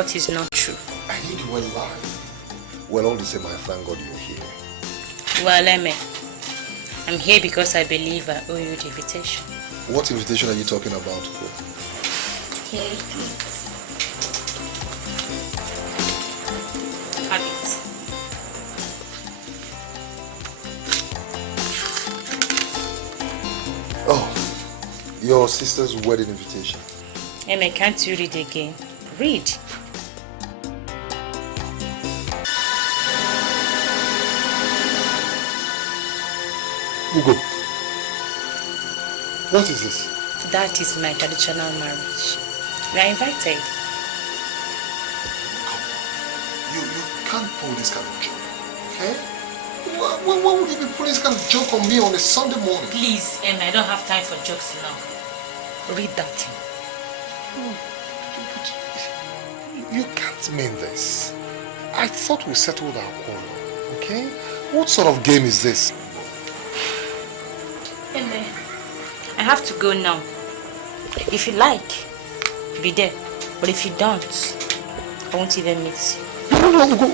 what is not true. I need you when live. Well, all the same, I thank God you're here. Well, Eme, I'm here because I believe I owe you the invitation. What invitation are you talking about? Here it is. Have it. Oh, your sister's wedding invitation. Eme, can't you read again? Read. Ugo, what is this? That is my traditional marriage. We are invited. You can't pull this kind of joke, okay? Why would you be pulling this kind of joke on me on a Sunday morning? Please, Emma, I don't have time for jokes now. Read that thing. You can't mean this. I thought we settled our quarrel, okay? What sort of game is this? Emma, I have to go now. If you like, be there. But if you don't, I won't even meet you. No, go.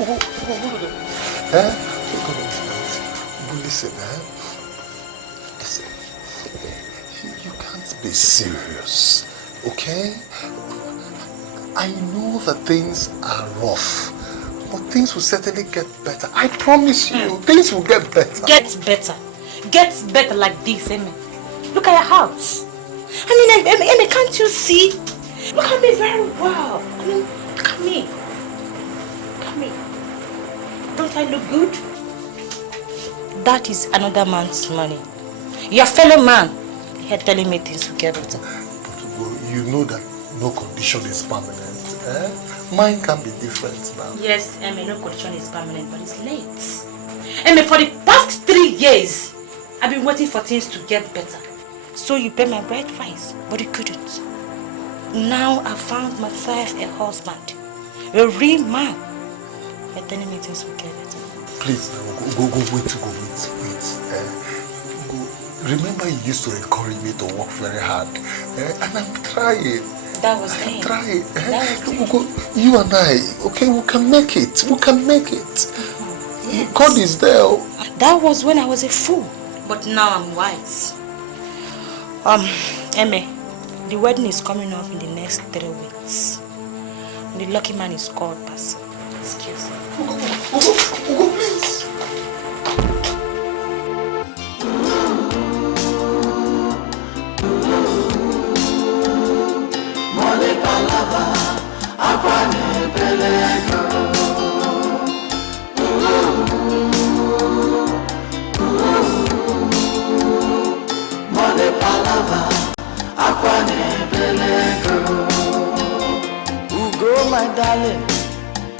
Listen, Listen. You can't be serious, okay? I know that things are rough, but things will certainly get better. I promise you, things will get better. Get better. Get better like this, Emma. Look at your house. I mean, Emma, can't you see? Look at me very well. I mean, look at me. Look at me. Don't I look good? That is another man's money. Your fellow man here telling me things will get better. But you know that no condition is permanent. Mine can be different now. Yes, Emma, no condition is permanent, but it's late. Emma, for the past 3 years, I've been waiting for things to get better. So you pay my bride price, but you couldn't. Now I found myself a husband, a real man. You're telling me things will get better. Please, go, wait. Remember you used to encourage me to work very hard. And I'm trying. That was then. I'm trying. That was you and I, okay, we can make it. Yes. God is there. That was when I was a fool. But now I'm wise. Emma, the wedding is coming up in the next 3 weeks. The lucky man is called person. Excuse me. Ugo, please. Ugo, my darling,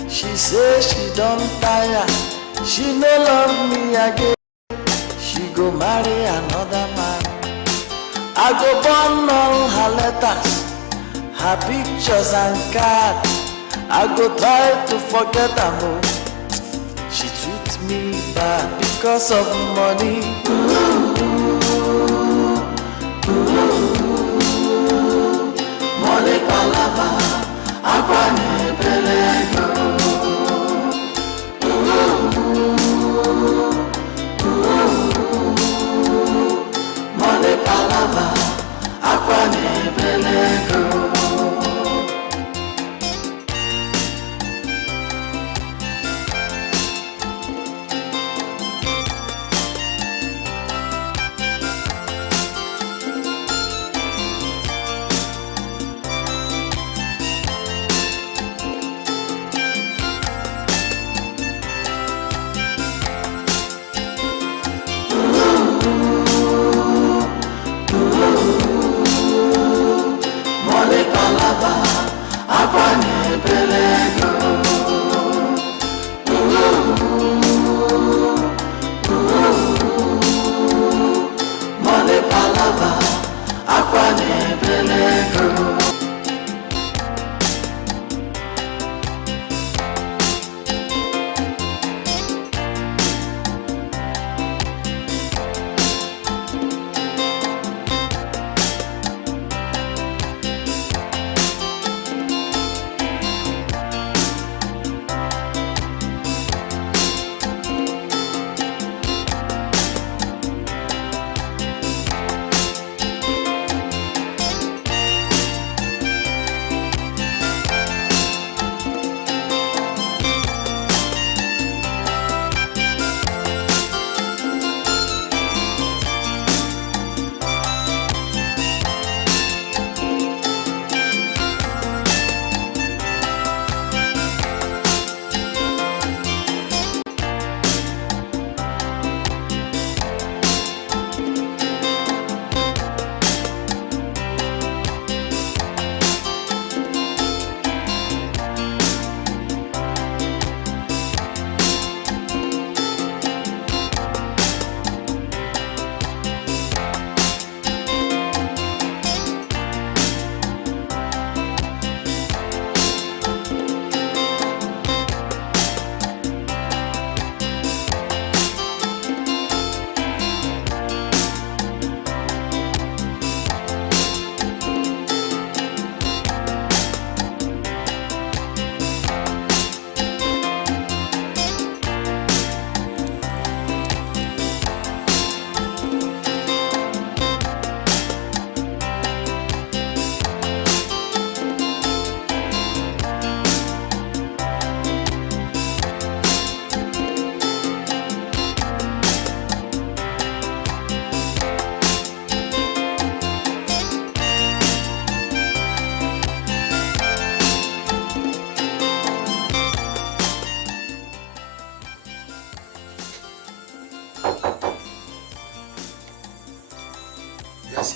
she says she don't tire. She no love me again. She go marry another man. I go burn all her letters, her pictures and cards. I go try to forget her. She treats me bad because of money. Money palava, akwane pelego. Money palava, akwane pelego.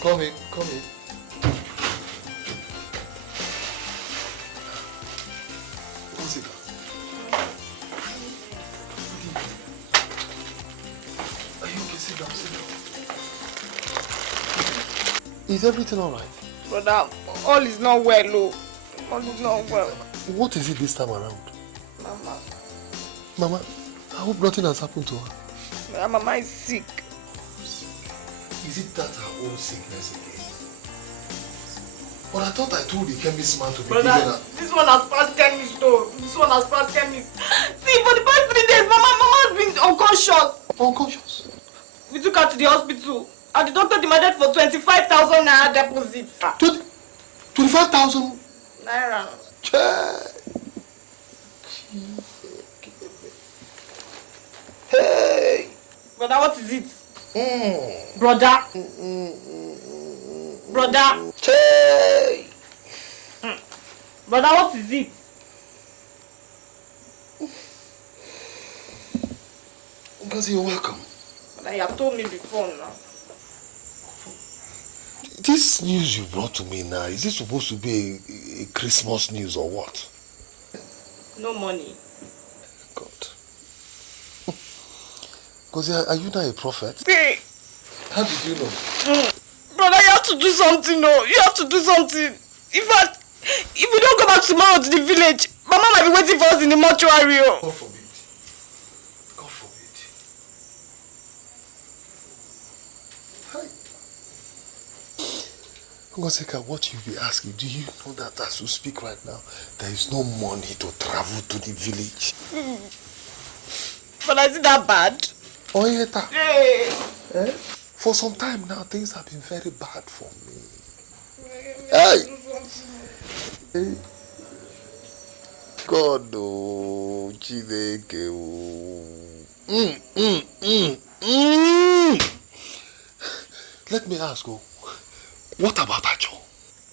come in. Sit down. Are you okay? Sit down. Is everything alright? Brother, all is not well, oh. All is not well. What is it this time around? Mama, I hope nothing has happened to her. Mama is sick. Is it that her own sickness again? But I thought I told the chemist man to be given her. This one has passed chemist though. This one has passed chemist. See, for the past 3 days, Mama has been unconscious. Unconscious? We took her to the hospital. And the doctor demanded for 25,000 naira deposit. 25,000 naira. Hey! Brother, what is it? Brother? Brother? Hey! Brother, what is it? Because you're welcome. Brother, you have told me before now. This news you brought to me now, is this supposed to be a Christmas news or what? No money. God. Because are you not a prophet? Hey. How did you know? Brother, you have to do something, no. You have to do something. In fact, if we don't go back tomorrow to the village, Mama might be waiting for us in the mortuary. God forbid. God forbid. Ngoseka, what you be asking, do you know that as you speak right now, there is no money to travel to the village? But is it that bad? Oh, yeah. Hey. Eh? For some time now, things have been very bad for me. Hey! Hey. God, oh, Chineke, oh. Let me ask, oh, what about Acho?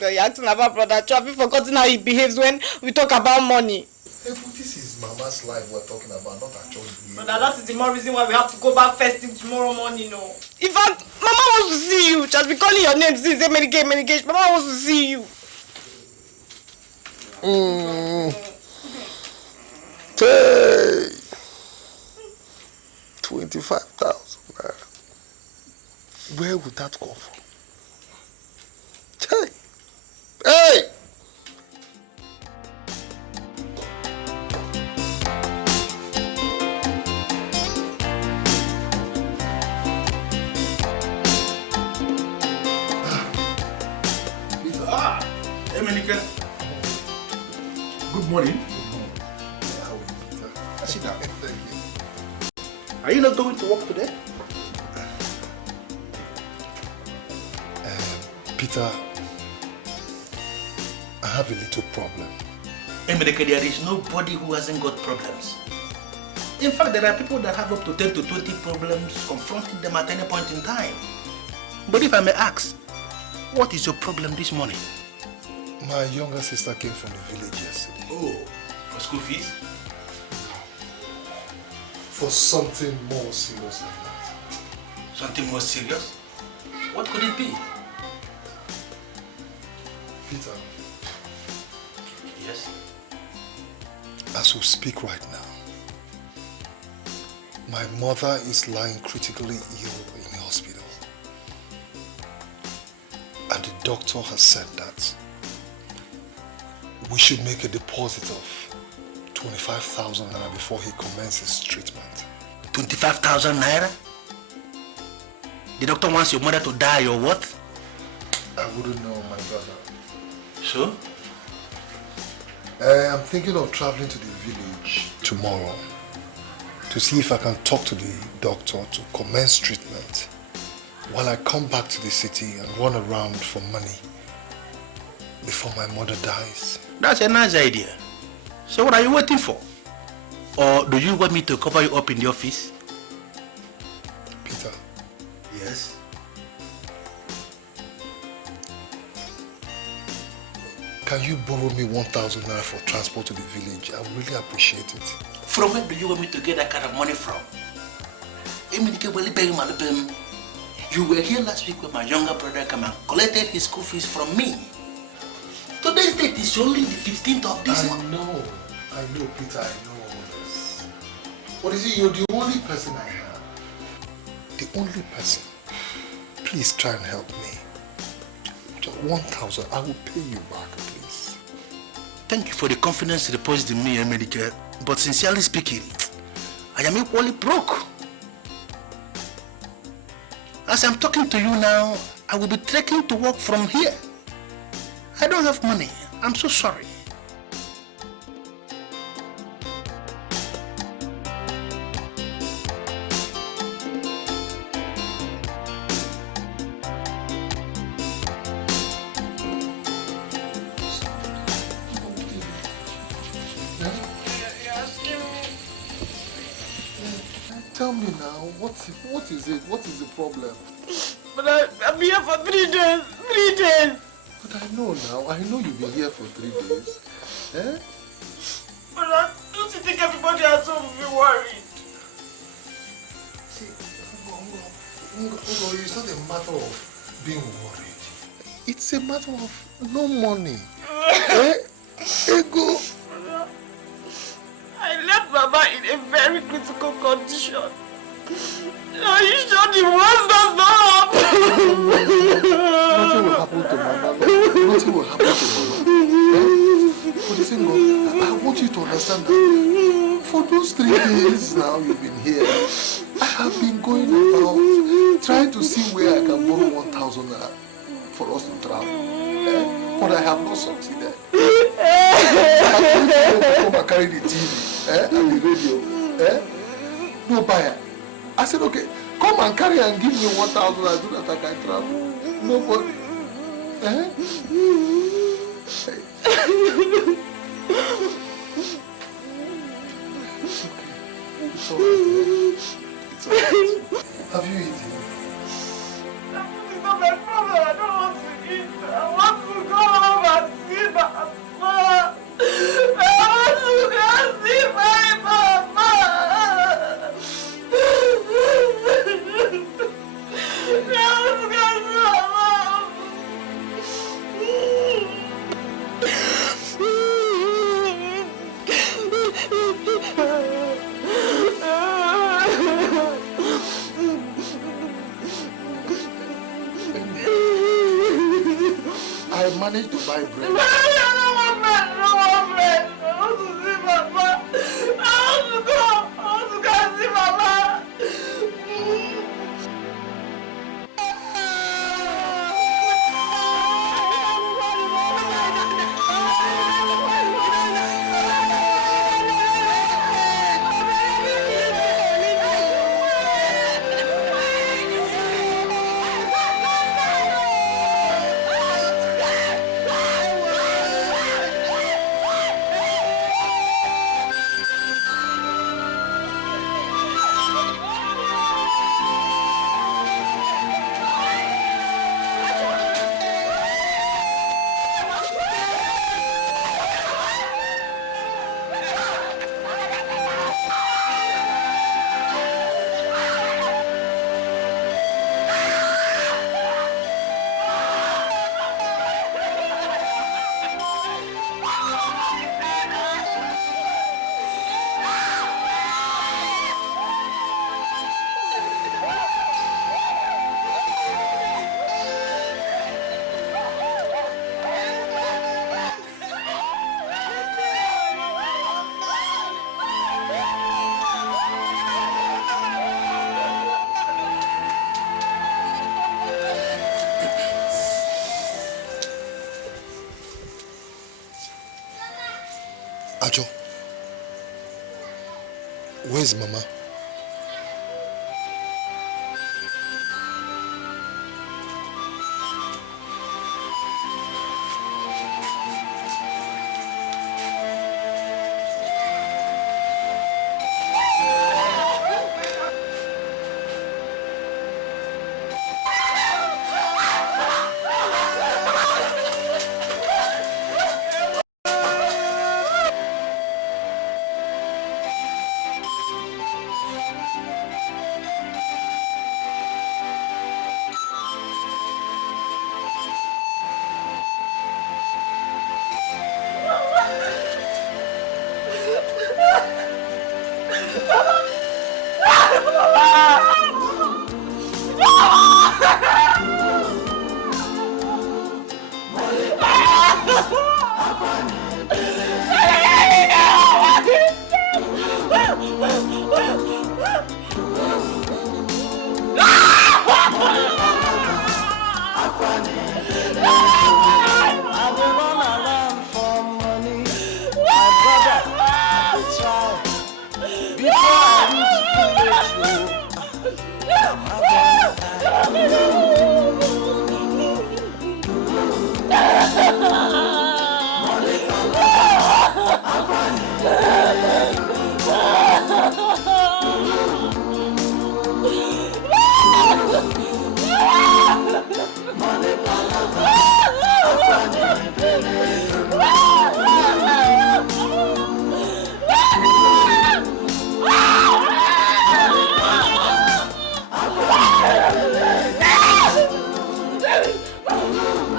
You're acting about Brother Acho. Have you forgotten how he behaves when we talk about money? Hey, but this is Mama's life we're talking about, not Acho's behavior. Brother, that is the more reason why we have to go back first thing tomorrow morning, no. In fact, Mama wants to see you. She has been calling your name since say many gauge. Mama wants to see you. Hey! 25,000 naira. Where would that come from? Hey! Hey! Good morning. Sit down. Are you not going to work today? Peter, I have a little problem. Emenike, there is nobody who hasn't got problems. In fact, there are people that have up to 10 to 20 problems confronting them at any point in time. But if I may ask, what is your problem this morning? My younger sister came from the village yesterday. Oh, for school fees? For something more serious than that. Something more serious? What could it be? Peter. Yes? As we speak right now, my mother is lying critically ill in the hospital. And the doctor has said that we should make a deposit of 25,000 naira before he commences treatment. 25,000 naira? The doctor wants your mother to die or what? I wouldn't know, my brother. So? I'm thinking of traveling to the village tomorrow to see if I can talk to the doctor to commence treatment while I come back to the city and run around for money before my mother dies. That's a nice idea. So what are you waiting for? Or do you want me to cover you up in the office? Peter. Yes? Can you borrow me 1,000 naira for transport to the village? I would really appreciate it. From where do you want me to get that kind of money from? You were here last week when my younger brother came and collected his school fees from me. Today's date is only the 15th of this month. I know, Peter, I know all this. What is it? You're the only person I have. The only person. Please try and help me. Just 1,000, I will pay you back, please. Thank you for the confidence you deposited in me, Dikeh. But sincerely speaking, I am equally broke. As I'm talking to you now, I will be trekking to work from here. I don't have money. I'm so sorry. Tell me now, what is it? What is the problem? But I'm here for 3 days. 3 days. But I know now. I know you've been here for 3 days. Eh? But don't you think everybody at home will be worried? See, it's not a matter of being worried. It's a matter of no money. Eh? Ego. I left Mama in a very critical condition. Are you sure the worst does not happen? Nothing will happen to Mama. Nothing will happen to Mama. Eh? But the thing is, I want you to understand that for those 3 days now you've been here, I have been going about trying to see where I can borrow 1,000 for us to travel. Eh? But I have not succeeded. I come and carry the TV and the radio. No buyer. I said, okay, come and carry and give me 1,000 so that I can travel. Nobody. Hey. It's okay. It's all right. It's all right. Have you eaten? It's not my problem. I don't want to eat. I want to go home and see Mama. I want to go and see my Mama. I managed to buy bread. I don't want bread. I want to see Mama. I want to go and see Mama. Ajo, where's Mama?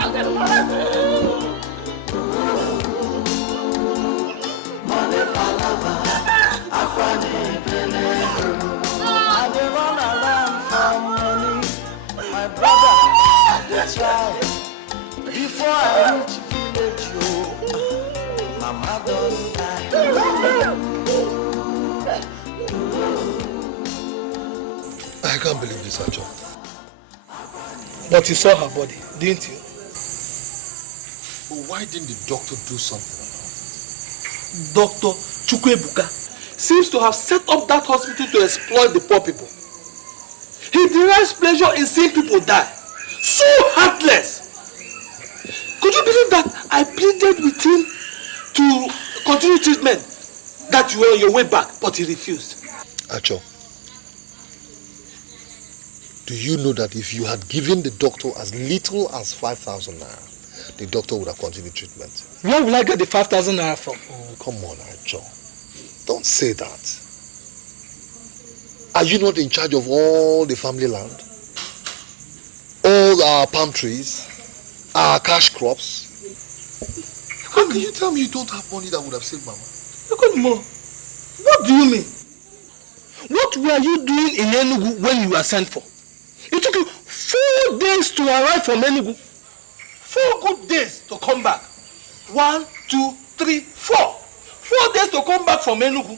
Money palava, akwani belego. I dey run around for money. My brother, I dey try. Before I reach village, yo, mama don't die. I can't believe this, Acho. But you saw her body, didn't you? But why didn't the doctor do something about it? Dr. Chukwebuka seems to have set up that hospital to exploit the poor people. He derives pleasure in seeing people die. So heartless! Could you believe that I pleaded with him to continue treatment, that you were on your way back, but he refused? Acho, do you know that if you had given the doctor as little as 5,000 naira, the doctor would have continued treatment? Where will I get the 5,000 naira from? Oh, come on, Acho. Don't say that. Are you not in charge of all the family land? All our palm trees? Our cash crops? How can you tell me you don't have money that would have saved Mama? What do you mean? What were you doing in Enugu when you were sent for? It took you 4 days to arrive from Enugu. 4 good days to come back. 1, 2, 3, 4. 4 days to come back from Enugu.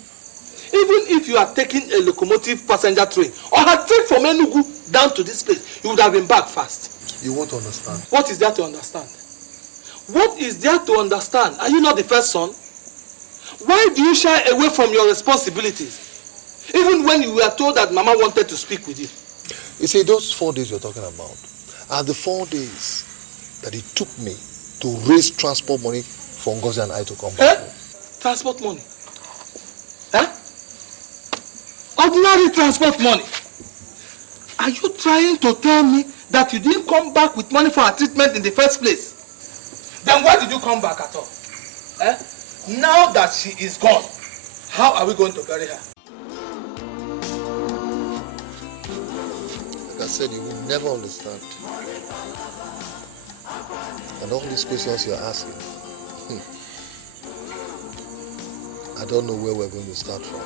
Even if you are taking a locomotive passenger train or had taken from Enugu down to this place, you would have been back fast. You won't understand. What is there to understand? What is there to understand? Are you not the first son? Why do you shy away from your responsibilities? Even when you were told that Mama wanted to speak with you. You see, those 4 days you're talking about are the 4 days that it took me to raise transport money for Ngozi and I to come back. Transport money? Ordinary transport money? Are you trying to tell me that you didn't come back with money for her treatment in the first place? Then why did you come back at all? Now that she is gone, how are we going to bury her? Like I said, you will never understand. And all these questions you're asking, I don't know where we're going to start from.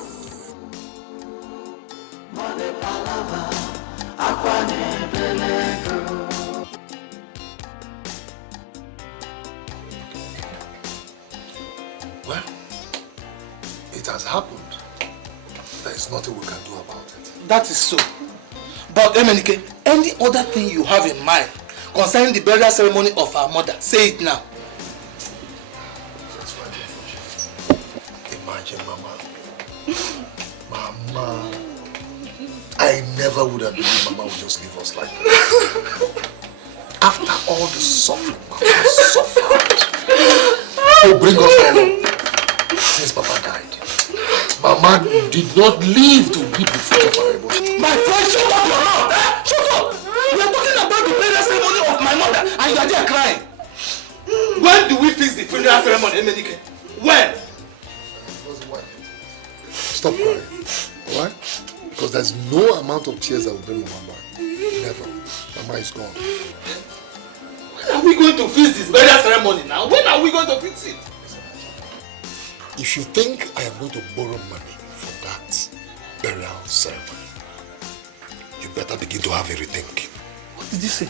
Well, it has happened. There is nothing we can do about it. That is so. But Emenike, any other thing you have in mind concerning the burial ceremony of our mother, say it now. That's why imagine, Mama, I never would have believed Mama would just leave us like that. After all the suffering Mama suffered to bring us all since Papa died, Mama did not live to be the fruit of our emotions. My friend, shut up your mouth! Shut up! We are talking about the burial ceremony of my mother and you are there crying. When do we fix the funeral ceremony, Emenike? When? Stop crying, alright? Because there's no amount of tears that will bring Mama back. Never. Mama is gone. When are we going to fix this burial ceremony now? When are we going to fix it? If you think I am going to borrow money for that burial ceremony, you better begin to have a rethink. What did you say?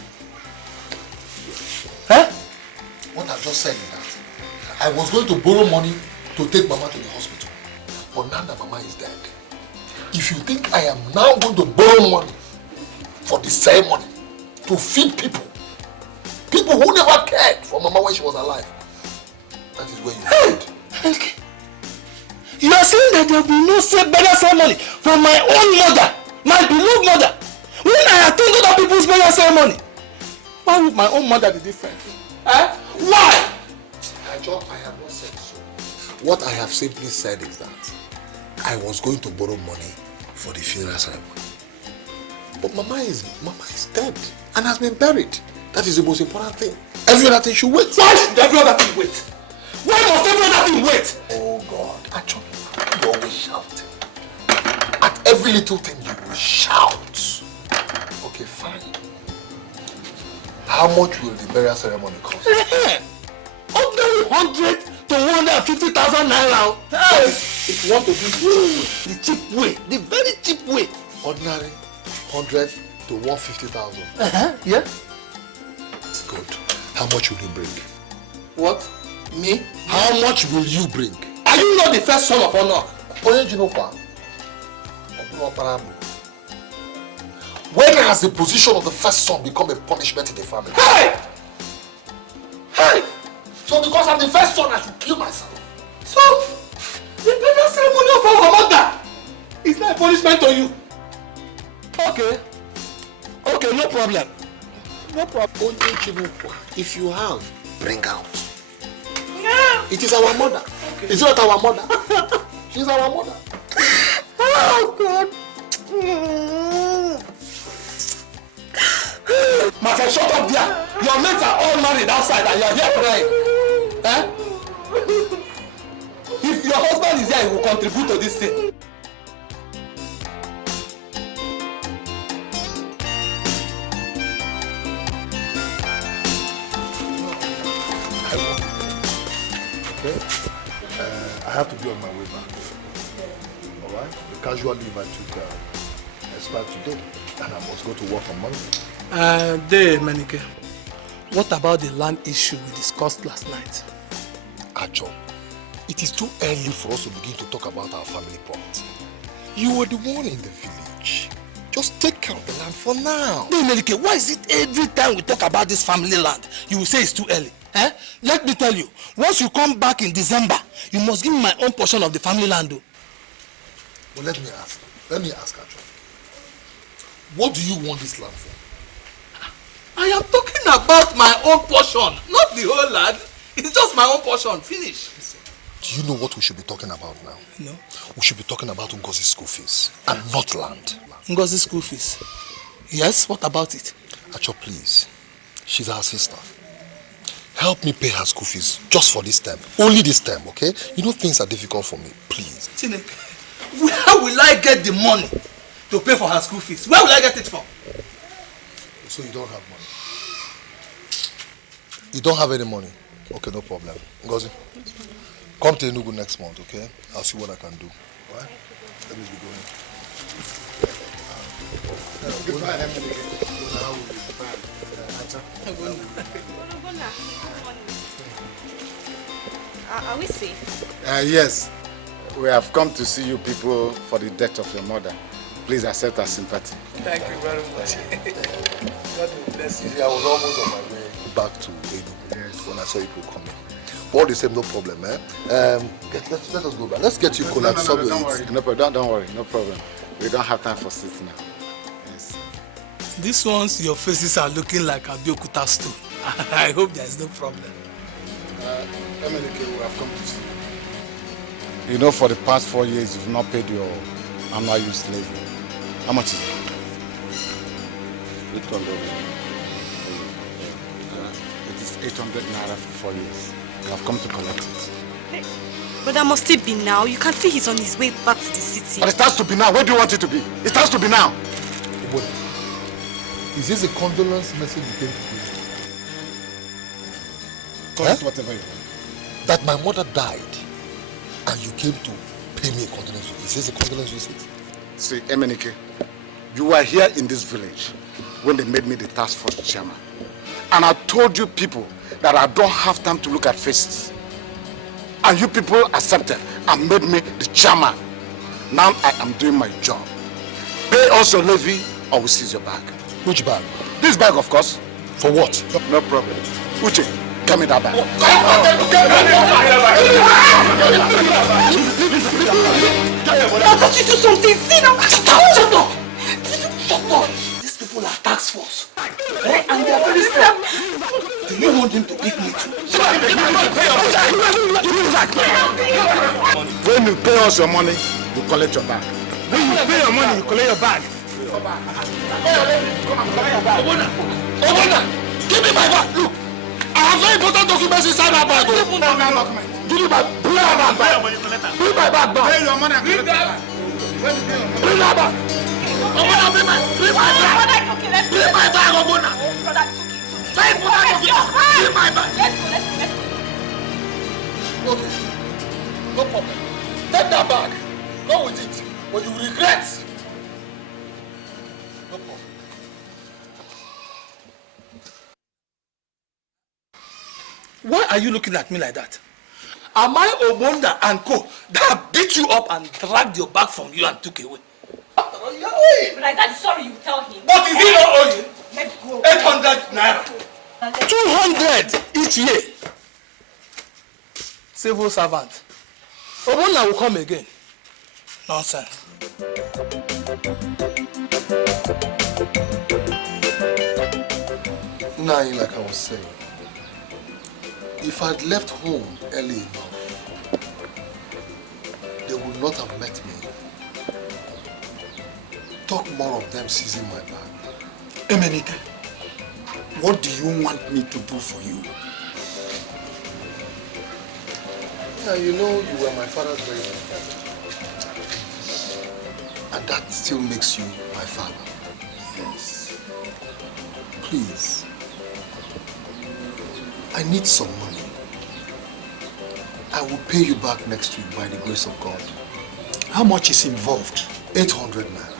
What I just said is that I was going to borrow money to take Mama to the hospital. But now that Mama is dead, if you think I am now going to borrow money for the ceremony to feed people who never cared for Mama when she was alive, that is where you failed. Okay. You are saying that there will be no burial ceremony for my own mother, my beloved mother, when I attend other people's burial ceremony? Why would my own mother be different? Why? I have not said so. What I have simply said is that I was going to borrow money for the funeral ceremony. But Mama is dead and has been buried. That is the most important thing. Every other thing should wait. Why should every other thing wait? Why must every other thing wait? Oh God, actually, you're always shouting. At every little thing you will shout. Okay, fine. How much will the burial ceremony cost? Ordinary 100 to 150,000 naira. If you want to do the cheap way, the very cheap way. Ordinary 100 to 150,000. Yeah. Good. How much will you bring? What? Me? How much will you bring? Are you not the first son of honor? When has the position of the first son become a punishment in the family? Hey! Hey! So because I'm the first son, I should kill myself? So, the burial ceremony of our mother is not a punishment to you. Okay. Okay, no problem. No problem. If you have, bring out. Yeah. It is our mother. Okay. It's not our mother. She's our mother. Oh, God. My friend, shut up there. Your mates are all married outside and you are here crying. Eh? If your husband is here, he will contribute to this thing. I have to be on my way back. Alright? The casual leave I took expired today, and I must go to work on Monday. There, Menike. What about the land issue we discussed last night? Ajo, it is too early for us to begin to talk about our family property. You were the one in the village. Just take care of the land for now. Hey, Menike, why is it every time we talk about this family land, you will say it's too early? Eh? Let me tell you, once you come back in December, you must give me my own portion of the family land. Well, let me ask, Ajo. What do you want this land for? I am talking about my own portion, not the whole land. It's just my own portion. Finish. Do you know what we should be talking about now? No. We should be talking about Ugezu's school fees and not land. Ugezu's school fees? Yes, what about it? Ajo, please. She's our sister. Help me pay her school fees just for this term. Only this term, okay? You know things are difficult for me. Please. Chineke, where will I get the money to pay for her school fees? Where will I get it from? So you don't have money? You don't have any money? Okay, no problem. Ngozi, come to Enugu next month, okay? I'll see what I can do. All right? Let me be going. Goodbye, Emily. Are we safe? Yes. We have come to see you people for the death of your mother. Please accept our sympathy. Thank you very much. God bless you. I was almost on my way back to Enugu when I saw you people coming. But all the same, no problem, eh? Let us go back. Let's get you cola. Don't worry, no problem. We don't have time for sitting now. Yes. These ones, your faces are looking like Abiyokuta stone. I hope there is no problem. MNK, we have come to see you. You know, for the past 4 years, you've not paid your annual use levy. How much is it? 800. It is 800 naira for 4 years. We have come to collect it. Hey, but that must it be now. You can feel he's on his way back to the city. But it has to be now. Where do you want it to be? It has to be now. Is this a condolence message you came to give? Call it whatever you want. That my mother died and you came to pay me a condolence. Is this a condolence visit? See, Emenike, you were here in this village when they made me the task force chairman. And I told you people that I don't have time to look at faces. And you people accepted and made me the chairman. Now I am doing my job. Pay us your levy or we seize your bag. Which bag? This bag, of course. For what? No problem. Uche, give me that bag. How could you do something? See now? Shut up! These people are task force. And they are very strong. Do you want them to pick me too? When you pay us your money, you collect your bag. When you pay your money, you collect your bag. Obona, give me my bag. Look, I have very important documents inside my bag. Give me my bag. Bring my bag. Bring my bag back. Pay your money and collect your bag. Bring my bag. Obona, bring my bag. Bring my bag, Obona. Take my bag! Let's go. Okay. No problem. Take that bag. Go with it. But you will regret. No problem. Why are you looking at me like that? Am I Obonda and Co that beat you up and dragged your bag from you and took away? Like that, sorry, you tell him. What is he not owing? Let's go. 800 naira. 200 each year. Civil servant. Obonda will come again. Nonsense. Now, like I was saying, if I'd left home early enough, they would not have met me. Talk more of them seizing my bag. Emenike, what do you want me to do for you? Now, you know you were my father's very good friend. And that still makes you my father. Yes. Please, I need some money. I will pay you back next week by the grace of God. How much is involved? 800 naira.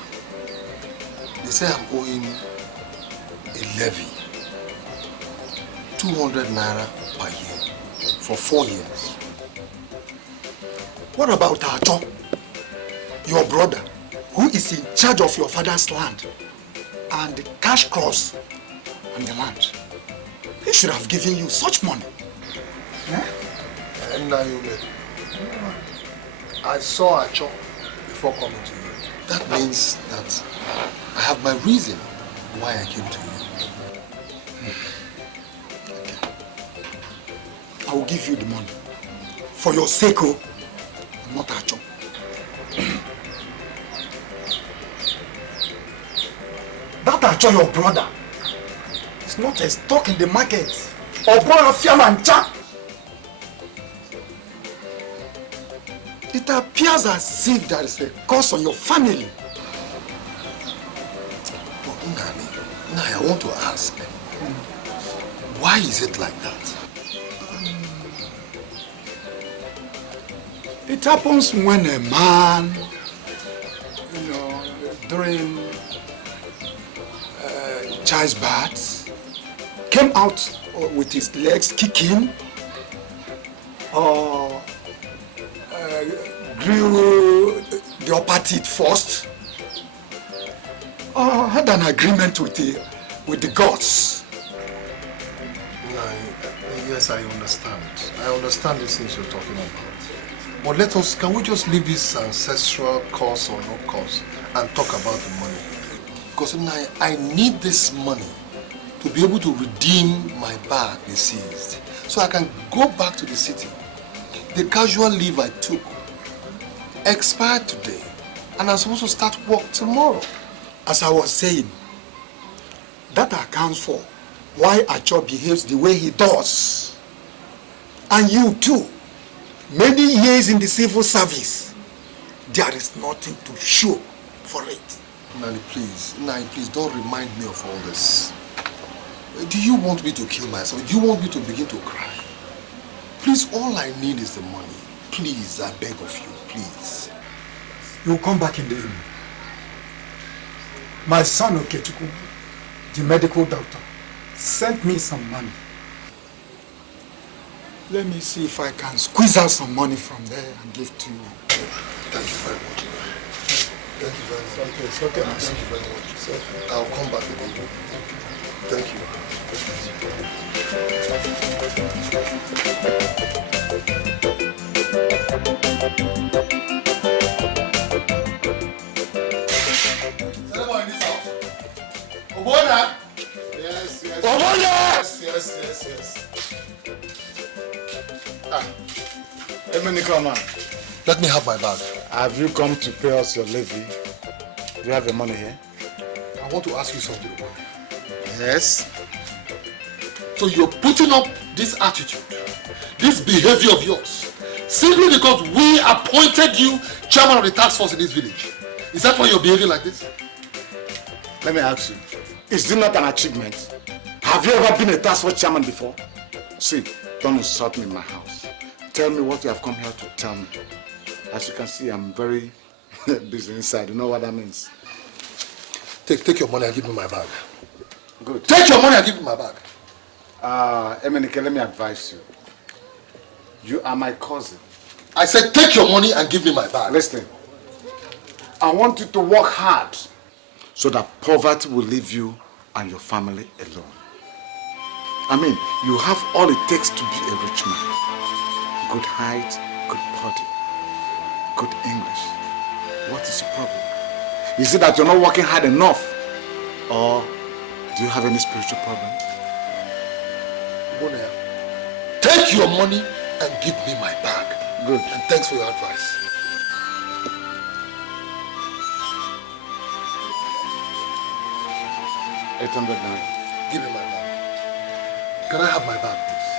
They say I'm owing a levy. 200 naira per year for 4 years. What about Acho, your brother, who is in charge of your father's land and the cash cross on the land? He should have given you such money. And now you met. I saw Acho before coming to you. That means that I have my reason why I came to you. Okay. I will give you the money. For your sake, oh, not Acho. That Acho, your brother, is not a stock in the market. Or brother Fiamancha. It appears as if there is a curse on your family. But Nani, I want to ask, why is it like that? It happens when a man, during childbirth, came out with his legs kicking, or grew the upper teeth first, or had an agreement with the gods. Yes, I understand. I understand these things you're talking about. But can we just leave this ancestral cause or no cause and talk about the money? Because I need this money to be able to redeem my bag they seized, so I can go back to the city. The casual leave I took expired today, and I'm supposed to start work tomorrow. As I was saying, that accounts for why Acho behaves the way he does. And you too, many years in the civil service, there is nothing to show for it. Nani, please, don't remind me of all this. Do you want me to kill myself? Do you want me to begin to cry? Please, all I need is the money. Please, I beg of you, please. You'll come back in the evening. My son Ugezu, the medical doctor, sent me some money. Let me see if I can squeeze out some money from there and give to you. Thank you very much. Thank you very much. Okay, it's okay. Thank you very much. I'll come back again. Thank you. Anyone in this house? Obona? Yes. Obona! Yes. Emenike, man, Let me have my bag. have you come to pay us your levy? Do you have your money here? I want to ask you something. Yes. So you're putting up this attitude, this behavior of yours, simply because we appointed you chairman of the task force in this village. Is that why you're behaving like this? Let me ask you, is it not an achievement Have you ever been a task force chairman before? See, don't insult me in my house. Tell me what you have come here to tell me. As you can see, I'm very busy inside. You know what that means? Take your money and give me my bag. Good. Take your money and give me my bag. Emenike, let me advise you. You are my cousin. I said take your money and give me my bag. Listen, I want you to work hard so that poverty will leave you and your family alone. I mean, you have all it takes to be a rich man. Good height, good body, good English. What is your problem? Is it that you're not working hard enough? Or do you have any spiritual problem? Take your money and give me my bag. Good. And thanks for your advice. $800. Give me my bag. Can I have my bag, please?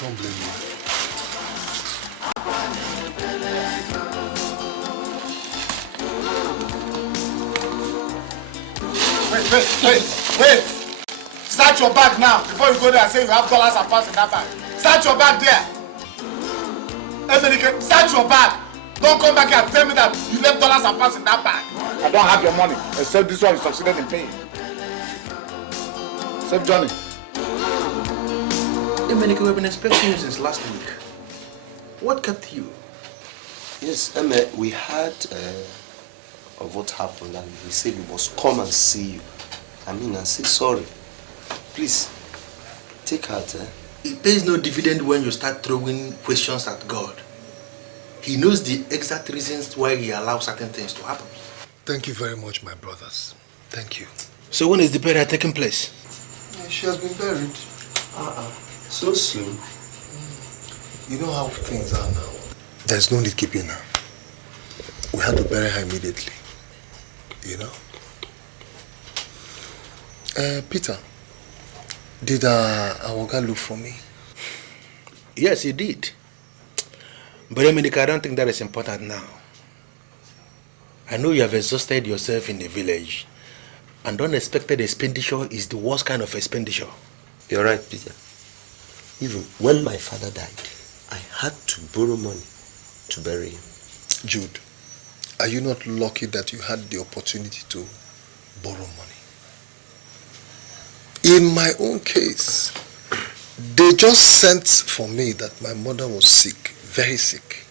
Don't blame me. Wait! Start your bag now before you go there and say you have dollars and pounds in that bag. Start your bag there. Emenike, start your bag. Don't come back here and tell me that you left dollars and pounds in that bag. I don't have your money, except this one you succeeded in paying. Save Johnny. Emenike, we've been expecting you since last week. What kept you? Yes, we heard of what happened and we said we must come and see you. And say sorry. Please, take heart. It pays no dividend when you start throwing questions at God. He knows the exact reasons why he allows certain things to happen. Thank you very much, my brothers. Thank you. So when is the burial taking place? Yeah, she has been buried. So soon. You know how things are now. There's no need keeping her. We had to bury her immediately. You know? Peter, did our guy look for me? Yes, he did. But Emenike, I don't think that is important now. I know you have exhausted yourself in the village, and unexpected expenditure is the worst kind of expenditure. You're right, Peter. Even when my father died, I had to borrow money to bury him. Jude, are you not lucky that you had the opportunity to borrow money? In my own case, they just sent for me that my mother was sick, very sick.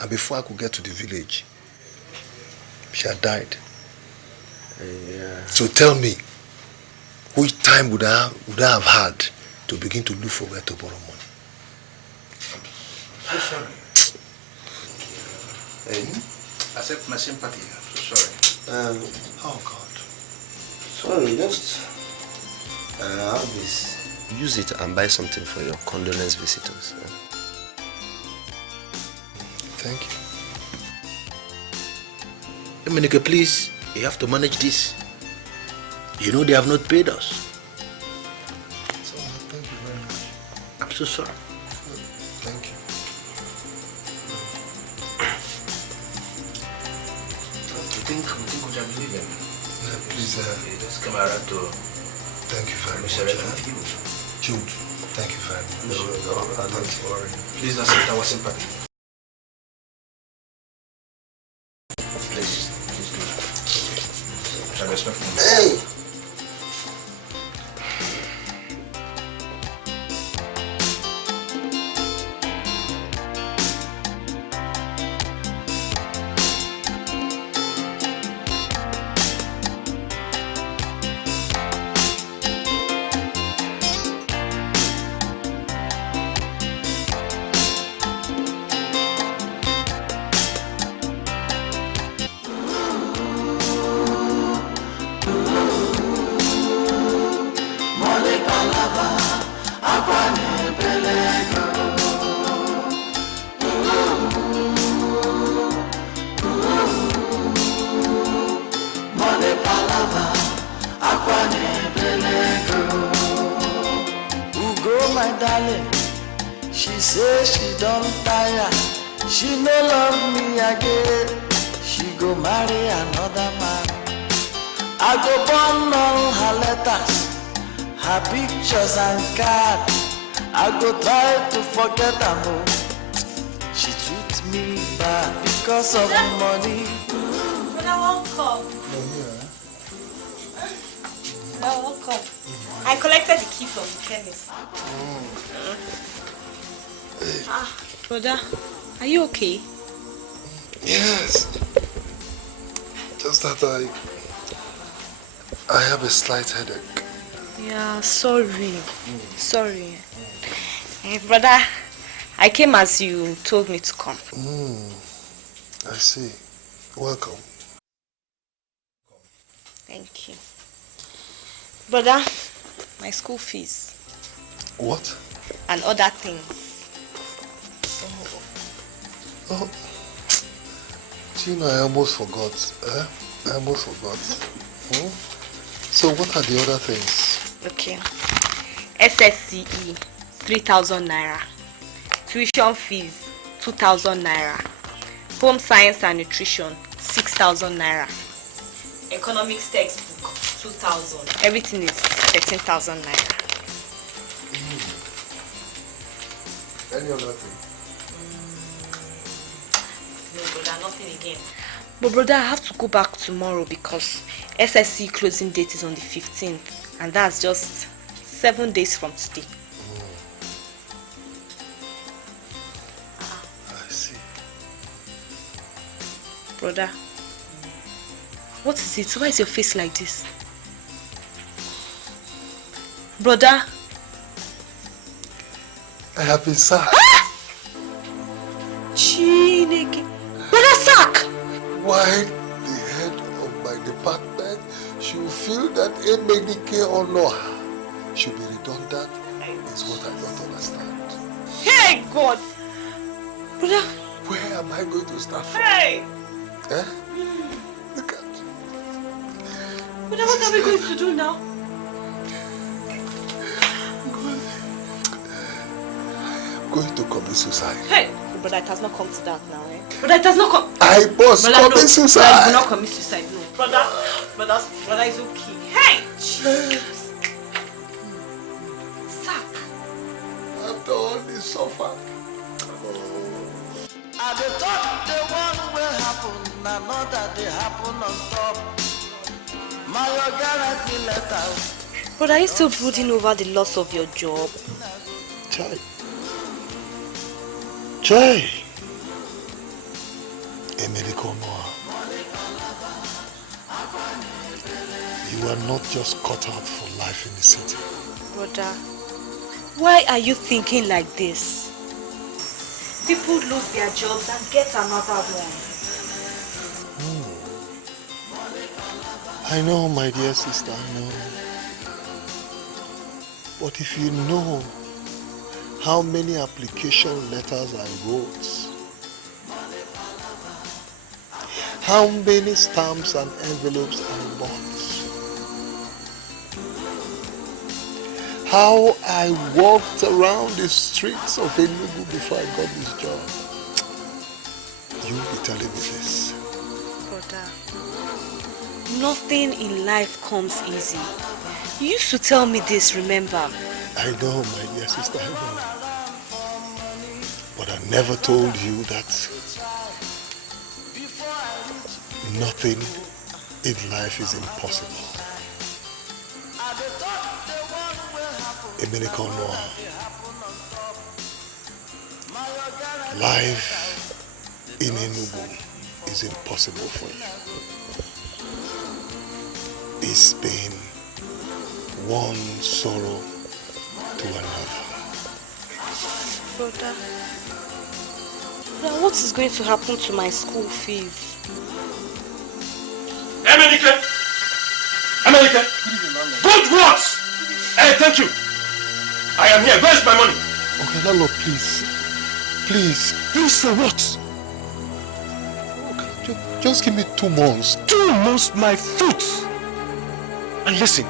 And before I could get to the village, she had died. So tell me, which time would I have had to begin to look for where to borrow money? I'm so sorry. Accept my sympathy. I'm so sorry. Oh God. Sorry, just have this. Use it and buy something for your condolence visitors. Thank you. Emenike, please, you have to manage this. You know they have not paid us. So, thank you very much. I'm so sorry. Thank you. We think we can believe him. Yeah, please. He just come around to Thank you very much. you. Jude, thank you very much. Thank you. Please accept our sympathy. Please do that. Shall I respect him? Hey! My darling, she says she don't tire. she no love me again. She go marry another man. I go burn all her letters, her pictures and cards. I go try to forget her, no. She treats me bad because of money. But I won't come. I won't come. I collected the key from the chemist. Brother, are you okay? Yes. Just that I have a slight headache. Yeah, sorry. Sorry. Brother, I came as you told me to come. I see. Welcome. Thank you. Brother, my school fees. What? And other things. Oh. Do you know, I almost forgot. I almost forgot. So what are the other things? Okay. SSCE, 3,000 naira. Tuition fees, 2,000 naira. Home science and nutrition, 6,000 naira. Economics textbook, 2,000. Everything is 13,000 naira. Any other thing? No, brother, nothing again. But brother, I have to go back tomorrow because SSC closing date is on the 15th. And that's just 7 days from today. I see. Brother, what is it? Why is your face like this? Brother? I have been sacked. Chineke. Brother, sack! Why the head of my department should feel that a Dikeh or no should be redundant is what I don't understand. Hey, God! Brother! Where am I going to start from? Hey! Eh? Look at. Brother, what are we going to do now? I'm going to commit suicide. Hey! Brother, it has not come to that now, eh? Brother, it has not come. I must commit suicide. Brother, you will not commit suicide, no. Brother, it's okay. Hey! Jesus. Sack. After all this suffer. I dey talk the one will happen, another they happen on top. My guarantee letter. Brother, are you still brooding over the loss of your job? Chai. Emerico Noah. You are not just cut out for life in the city. Brother, why are you thinking like this? People lose their jobs and get another one. I know, my dear sister, I know. But if you know how many application letters I wrote, how many stamps and envelopes I bought, how I walked around the streets of Enugu before I got this job, you will be telling me this. Brother, nothing in life comes easy. You used to tell me this, remember? I know, my dear sister, I know. But I never told you that nothing in life is impossible. Emerico Noah. Life in Enugu is impossible for you. It's been one sorrow to another. Brother, what is going to happen to my school fees? America! Good words! Hey, thank you! I am here. Where's my money? Okay, landlord, please. Please. Please for what? Okay, just give me 2 months. 2 months, my foot! And listen,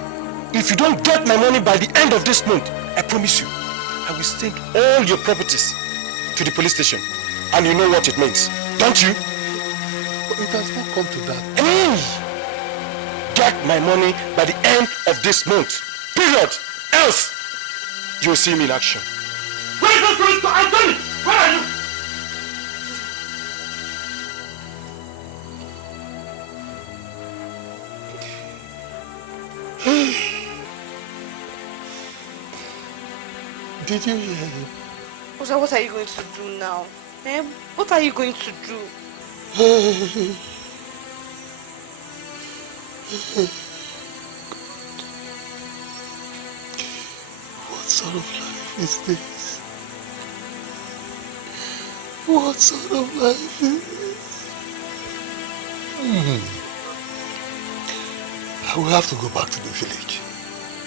if you don't get my money by the end of this month, I promise you, I will send all your properties to the police station And you know what it means, don't you? But it has not come to that. Hey! Get my money by the end of this month. Period. Else, you'll see me in action. Wait, Anthony! Where are you? Did you hear him? Osa, what are you going to do now? What are you going to do? What sort of life is this? What sort of life is this? I will have to go back to the village.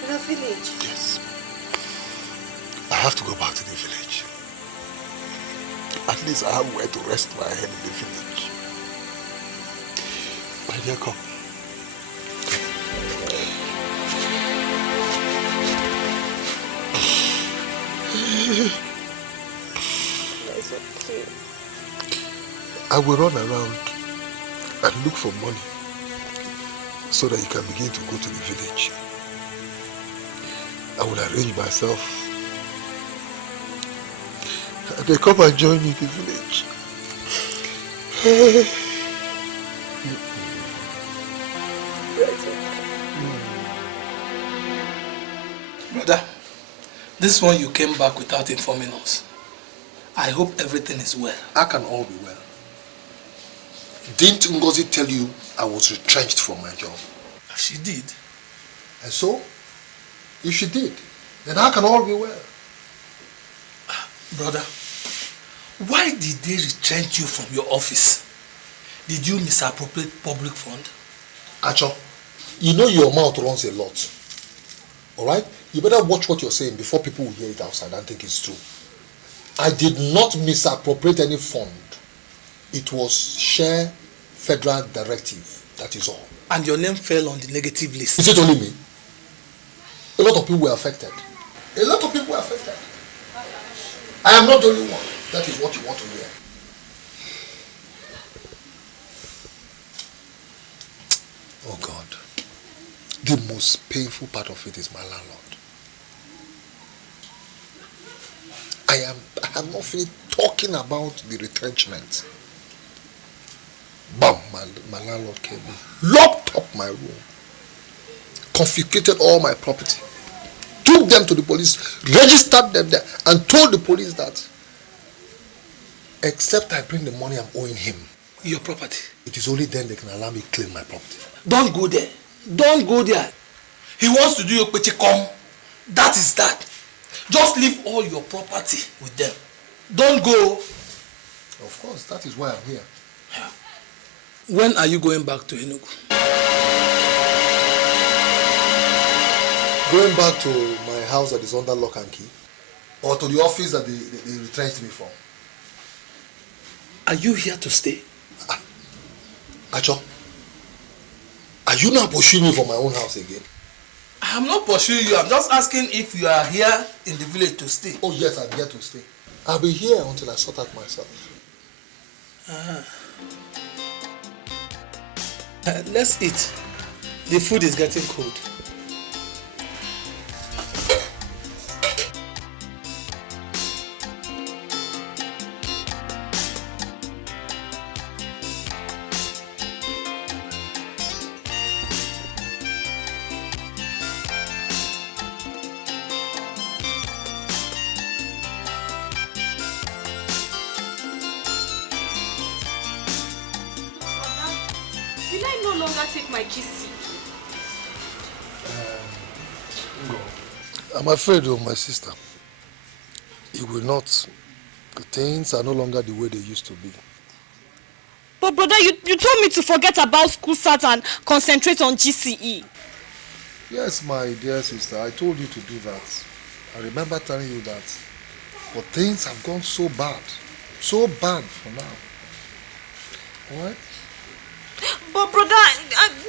The village? Yes. I have to go back to the village. At least I have where to rest my head in the village. My dear, come. It's okay. I will run around and look for money so that you can begin to go to the village. I will arrange myself and they come and join me in the village. Brother, this one you came back without informing us. I hope everything is well. How can all be well? Didn't Ngozi tell you I was retrenched from my job? She did. And so, if she did, then how can all be well? Brother, why did they retrench you from your office? Did you misappropriate public fund? Acho, you know your mouth runs a lot. Alright? You better watch what you're saying before people will hear it outside and think it's true. I did not misappropriate any fund. It was share federal directive. That is all. And your name fell on the negative list. Is it only me? A lot of people were affected. A lot of people were affected. I am not the only one. That is what you want to hear. Oh God. The most painful part of it is my landlord. I have not finished talking about the retrenchment. Bam! My landlord came in, locked up my room, confiscated all my property, took them to the police, registered them there, and told the police that except I bring the money I'm owing him, Your property. it is only then they can allow me to claim my property. Don't go there. Don't go there. He wants to do your pechikom. That is that. Just leave all your property with them. Don't go. Of course, that is why I'm here. When are you going back to Enugu? Going back to my house that is under lock and key, or to the office that they retrenched me from. Are you here to stay? Acho, are you now pursuing me for my own house again? I'm not pursuing you. I'm just asking if you are here in the village to stay. Oh yes, I'm here to stay. I'll be here until I sort out myself. Let's eat. The food is getting cold. Will I no longer take my GC? I'm afraid of my sister. It will not. Things are no longer the way they used to be. But brother, you told me to forget about school start and concentrate on GCE. Yes, my dear sister, I told you to do that. I remember telling you that. But things have gone so bad. So bad for now. Alright? But brother,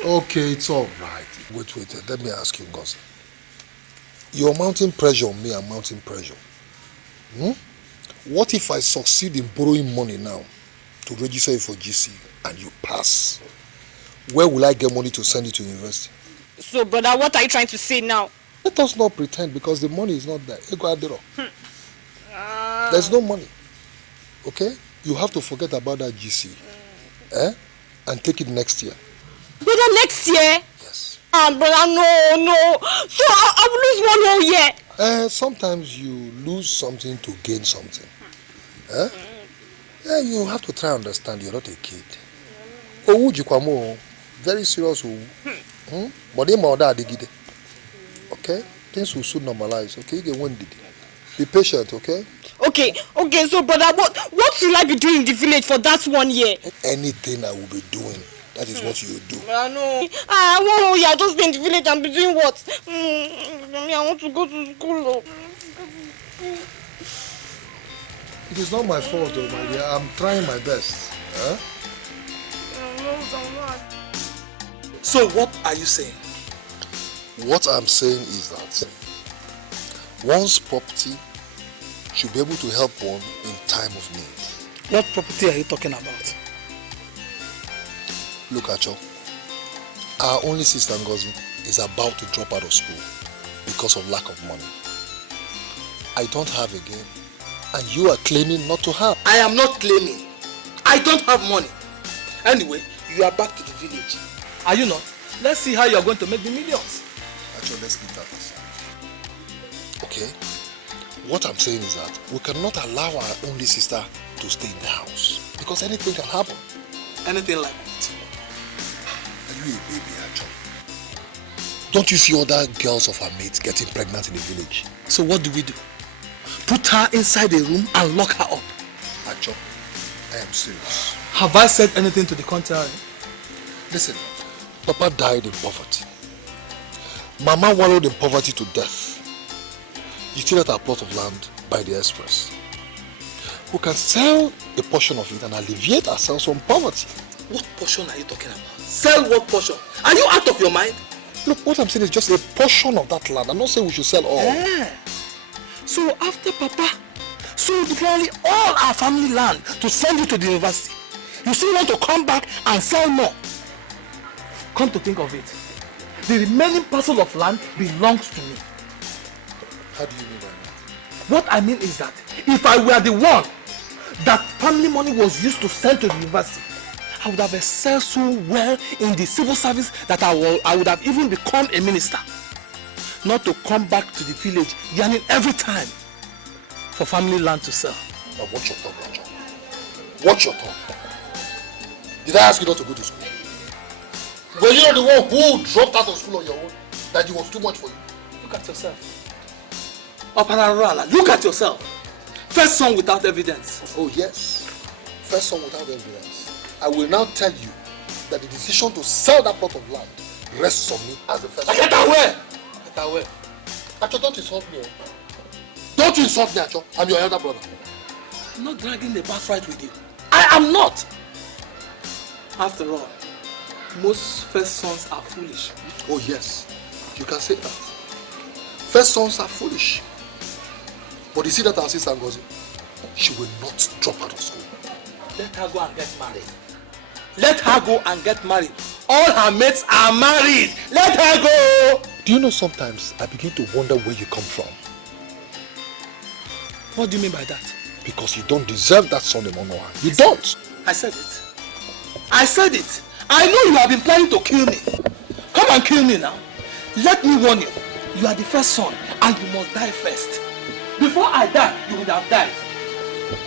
Okay, it's all right. Wait. Let me ask you, Ngozi. You're mounting pressure on me, I'm mounting pressure. What if I succeed in borrowing money now to register you for GC and you pass? Where will I get money to send you to university? So, brother, what are you trying to say now? Let us not pretend because the money is not there. There's no money. Okay? You have to forget about that GC. And take it next year. Brother, next year? Yes. Brother, no. So I will lose 1 whole year. Sometimes you lose something to gain something. Yeah, you have to try and understand you're not a kid. Very serious. Okay? Things will soon normalize, okay? Be patient, okay? Okay, so brother, what will I be doing in the village for that 1 year? Anything I will be doing, that is what you do. No. I won't I'll just be in the village and be doing what? I want to go to school. It is not my fault, though, my dear. I'm trying my best. So what are you saying? What I'm saying is that one's property should be able to help one in time of need. What property are you talking about? Look, Acho, our only sister Ngozi is about to drop out of school because of lack of money. I don't have again, and you are claiming not to have. I am not claiming. I don't have money. Anyway, you are back to the village. Are you not? Let's see how you are going to make the millions. Actually, let's leave that aside. Okay? What I'm saying is that we cannot allow our only sister to stay in the house because anything can happen. Anything like what? Are you a baby, actually? Don't you see other girls of our mates getting pregnant in the village? So what do we do? Put her inside a room and lock her up? Actually, I am serious. Have I said anything to the contrary? Listen, Papa died in poverty. Mama wallowed in poverty to death. You still let our plot of land by the express. We can sell a portion of it and alleviate ourselves from poverty. What portion are you talking about? Sell what portion? Are you out of your mind? Look, what I'm saying is just a portion of that land. I'm not saying we should sell all. So after Papa sold nearly all our family land to send you to the university, you still want to come back and sell more? Come to think of it, the remaining parcel of land belongs to me. How do you mean by that? What I mean is that if I were the one that family money was used to send to the university, I would have excelled so well in the civil service that I would have even become a minister. Not to come back to the village yearning every time for family land to sell. Now watch your tongue, Roger. Watch your tongue. Did I ask you not to go to school? Were you not the one who dropped out of school on your own? That it was too much for you? Look at yourself. Look at yourself. First song without evidence. Oh yes. First song without evidence. I will now tell you that the decision to sell that plot of land rests on me as the first. Get away! Get away. Acho, don't insult me. Don't insult me, Acho. I'm your elder brother. I'm not dragging the birthright with you. I am not. After all, most first sons are foolish. Oh yes, you can say that. First sons are foolish. But you see that our sister Ngozi, she will not drop out of school. Let her go and get married. Let her go and get married. All her mates are married. Let her go. Do you know sometimes I begin to wonder where you come from? What do you mean by that? Because you don't deserve that son in honor. You don't. I said it. I said it. I know you have been planning to kill me. Come and kill me now. Let me warn you. You are the first son and you must die first. Before I die, you would have died.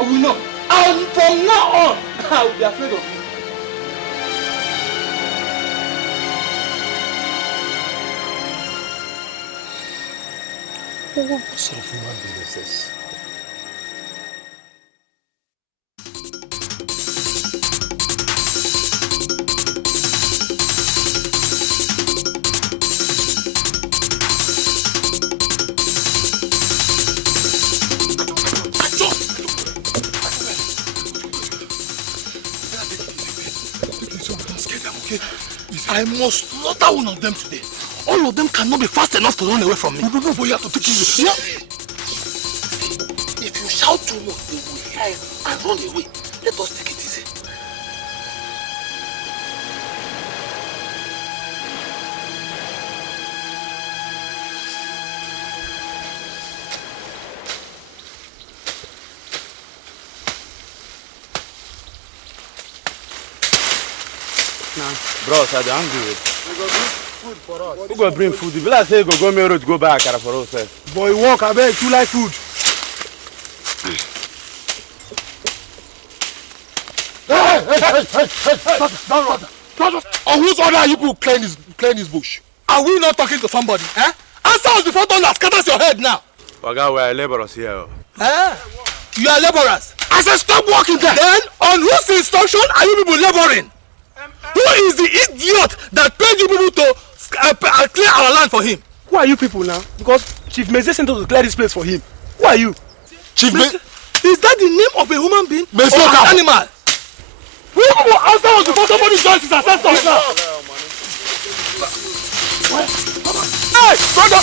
Oh, we know. And from now on, I will be afraid of you. What sort of human being is this? I must slaughter one of them today. All of them cannot be fast enough to run away from me. No, but you have to take it easy. Yeah. If you shout too much, they will hear it and run away. Let us take it easy. Bros, I don't do it. Food for us. Who go bring food? If I say go me road, go back for us. Boy, walk, I beg, you like food. On whose order are you people clear this bush? Are we not talking to somebody? Eh? Answer us before thunder scatters your head now. Waga, we are laborers here. Eh? You are laborers. I said stop walking there. Then, on whose instruction are you people laboring? Who is the idiot that paid you people to clear our land for him? Who are you people now? Because Chief Meze sent us to clear this place for him. Who are you? Chief Meze? Is that the name of a human being? Meze or an animal? Who will answer us before somebody joins his ancestors now? Hey, brother!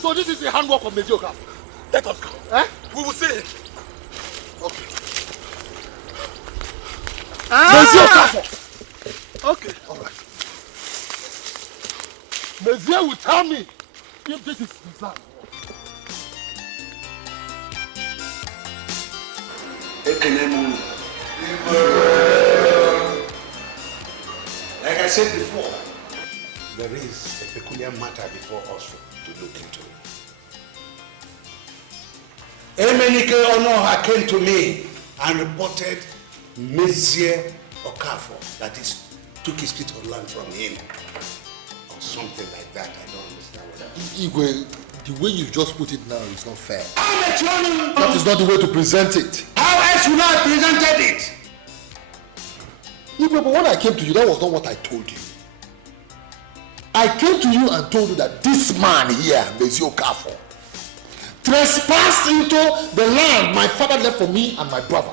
So this is the handwork of mediocre. Let us go. Eh? We will see it. Okay. Mediocre. Okay. All right. Mezier will tell me if this is his land. Like I said before, there is a peculiar matter before us to look into. Emenike Onoha came to me and reported Mezier Okafor, that is, took his bit of land from him. Or something like that, I don't understand what that is. Igwe, the way you just put it now is not fair. That is not the way to present it. How else would I have presented it? Igwe, but when I came to you, that was not what I told you. I came to you and told you that this man here, Mezier Okafor, trespassed into the land my father left for me and my brother.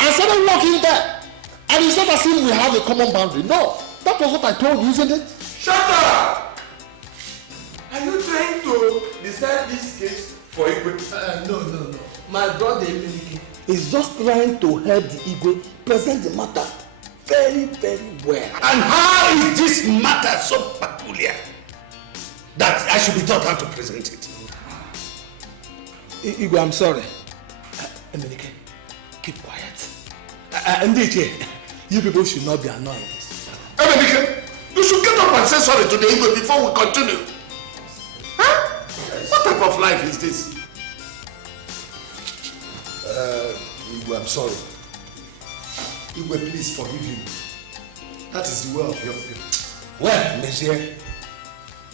I started walking there. And it's not as if we have a common boundary. No, that was what I told you, isn't it? Shut up! Are you trying to decide this case for Igwe? No. My brother Emenike is just trying to help the Igwe present the matter very, very well. And how is this matter so peculiar that I should be taught how to present it? Igwe, I'm sorry. Emenike, keep quiet. Ndiche, you people should not be annoyed. Emenike, you should get up and say sorry to the Igwe before we continue. Huh? What type of life is this? Igwe, I'm sorry. Igwe, please forgive him. That is the way of your people. Well, Mezier,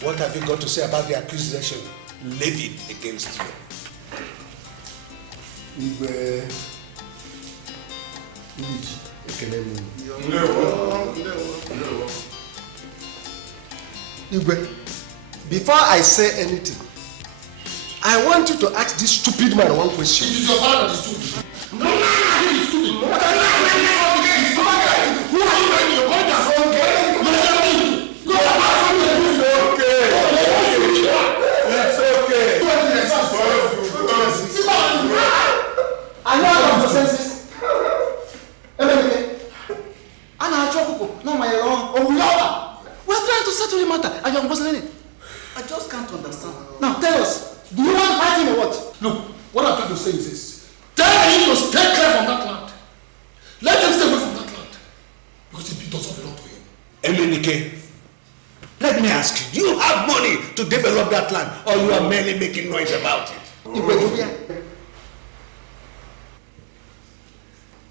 what have you got to say about the accusation levied against you? Igwe, Igwe, before I say anything, I want you to ask this stupid man one question. It is your father that is stupid. No, he is stupid. Who are you when you call that phone? It's okay. I know how to senses. We're trying to settle the matter and you're questioning it. I just can't understand. Now tell us, do you want fighting or what? Look, what I'm trying to say is this. Tell him to stay clear from that land. Let him stay away from that land. Because it doesn't belong to him. Emenike, let me ask you, do you have money to develop that land or you are merely making noise about it?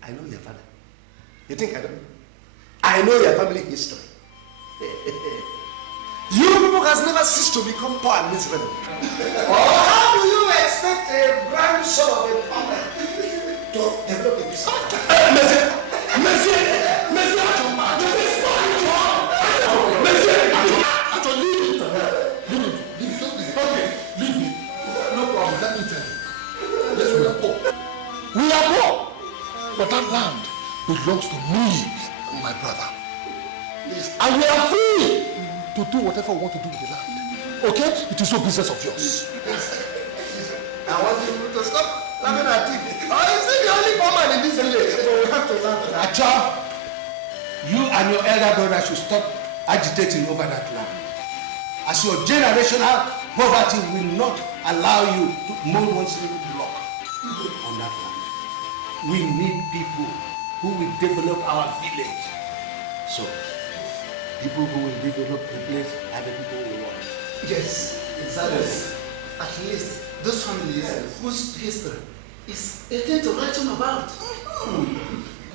I know your father. You think I don't? I know your family history. You people has never ceased to become poor and miserable. How do you expect a grandson of a farmer to develop a business? Leave me. No problem, let me tell you. Yes, we are poor. We are poor. But that land belongs to me and my brother. And we are free to do whatever we want to do with the land. Okay? It is no business of yours. I want you to stop laughing at it. Oh, you see the only woman in this village, so we have to laugh at that. Acha, you and your elder brother should stop agitating over that land. As your generational poverty will not allow you to mold one single block on that land. We need people who will develop our village. So, people who will develop the place are the people we want. Yes, exactly. Yes. At least those families whose history is a thing to write home about.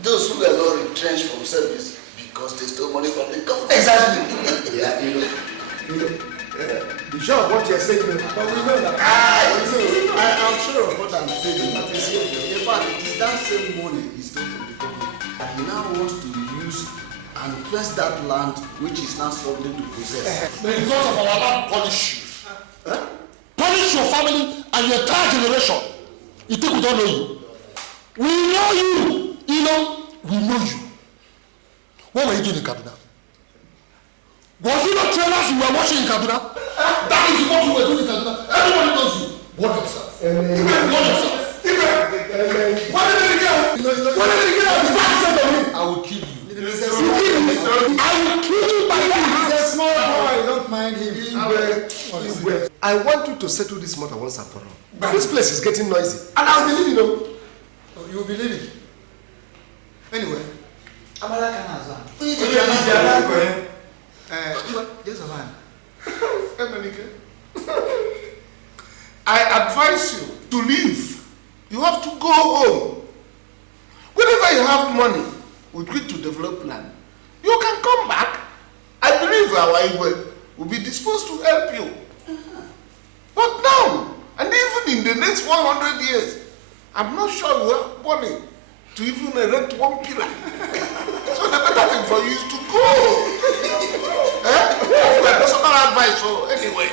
Those who are not retrenched from service because they stole money from the government. Exactly. Yeah, Be sure of what you're saying, but we know that. I'm sure of what I'm saying. But in fact, it is that same money he stole from the government that he now wants to use and first that land which is now struggling to possess. May the God of our land punish you. Punish your family and your entire generation. You think we don't know you? We know you. You know, we know you. What were you doing in Kaduna? Was it not trailers you were watching in Kaduna? That is what you were doing in Kaduna. Everybody knows you. Warn yourself. Warn yourself. What did it get? What did it get? I will kill you. I will kill you by that. He's a small boy, don't mind him. I want you to settle this matter once and for all. This place is getting noisy. And I'll believe you know. You will believe it. Anyway. I advise you to leave. You have to go home. Whenever you have money with which to develop land, you can come back. I believe our Igwe will be disposed to help you. But now, and even in the next 100 years, I'm not sure you have money to even erect one pillar. So the better thing for you is to go. That's my personal advice. So anyway,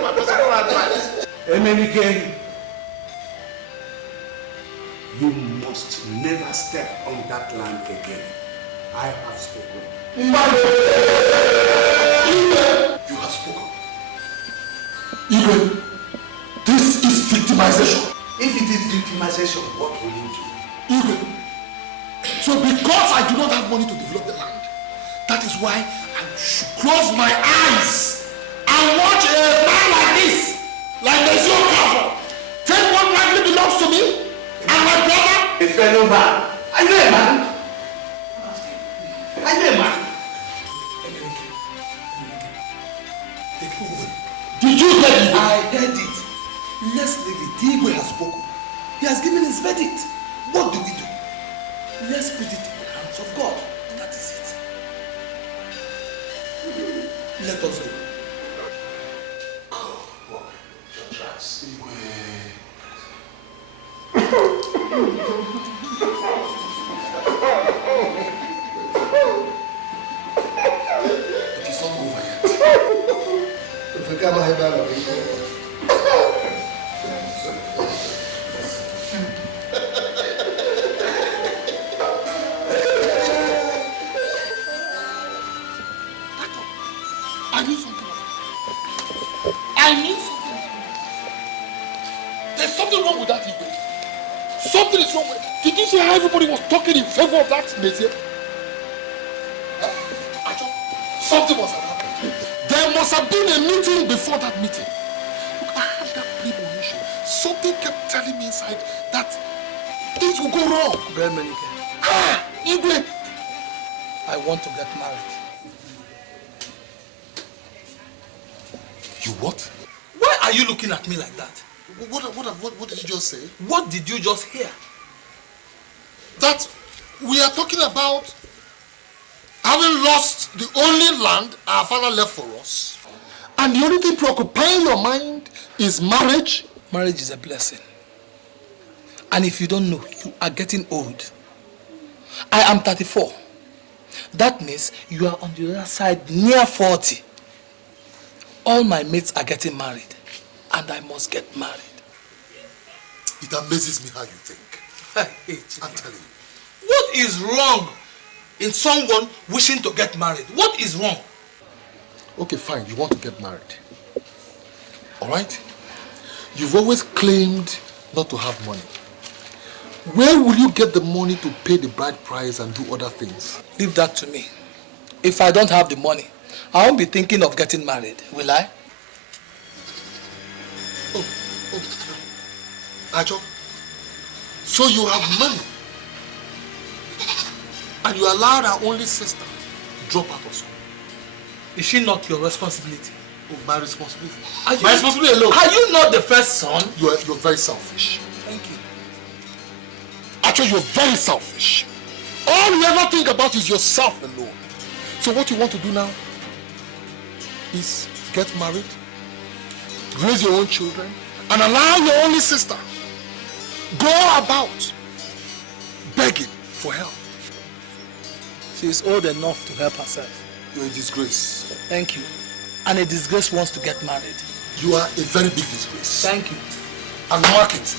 my personal advice. Emenike, you must never step on that land again. I have spoken. You have spoken. Even this is victimization. If it is victimization, what will you do? Even so, because I do not have money to develop the land, that is why I should close my eyes and watch a man like this, like the Ugezu, take what rightly belongs to me and my brother. A fellow man. Are you a man? Are you a man? Did you hear it? I heard it. Let's leave it. Dikeh has spoken. He has given his verdict. What do we do? Let's put it in the hands of God. That is it. Let us go. It is not over yet. I knew something. I knew something. There's something wrong with that Igwe. Something is wrong with it. Did you see how everybody was talking in favor of that Mesia? Something must have happened. There must have been a meeting before that meeting. Look, I had that premonition. Something kept telling me inside that things will go wrong. Igwe. I want to get married. You what? Why are you looking at me like that? What did you just say? What did you just hear? That we are talking about having lost the only land our father left for us. And the only thing preoccupying your mind is marriage. Marriage is a blessing. And if you don't know, you are getting old. I am 34. That means you are on the other side near 40. All my mates are getting married. And I must get married. It amazes me how you think. I'm telling you. What is wrong in someone wishing to get married? What is wrong? Okay, fine. You want to get married. All right? You've always claimed not to have money. Where will you get the money to pay the bride price and do other things? Leave that to me. If I don't have the money, I won't be thinking of getting married, will I? Ajo, so you have money and you allowed our only sister drop out of school. Is she not your responsibility? Oh, my responsibility? My responsibility alone? Are you not the first son? You're very selfish. Thank you. Actually, you're very selfish. All you ever think about is yourself alone. So what you want to do now is get married, raise your own children, and allow your only sister go about begging for help. She is old enough to help herself. You're a disgrace. Thank you. And a disgrace wants to get married. You are a very big disgrace. Thank you. And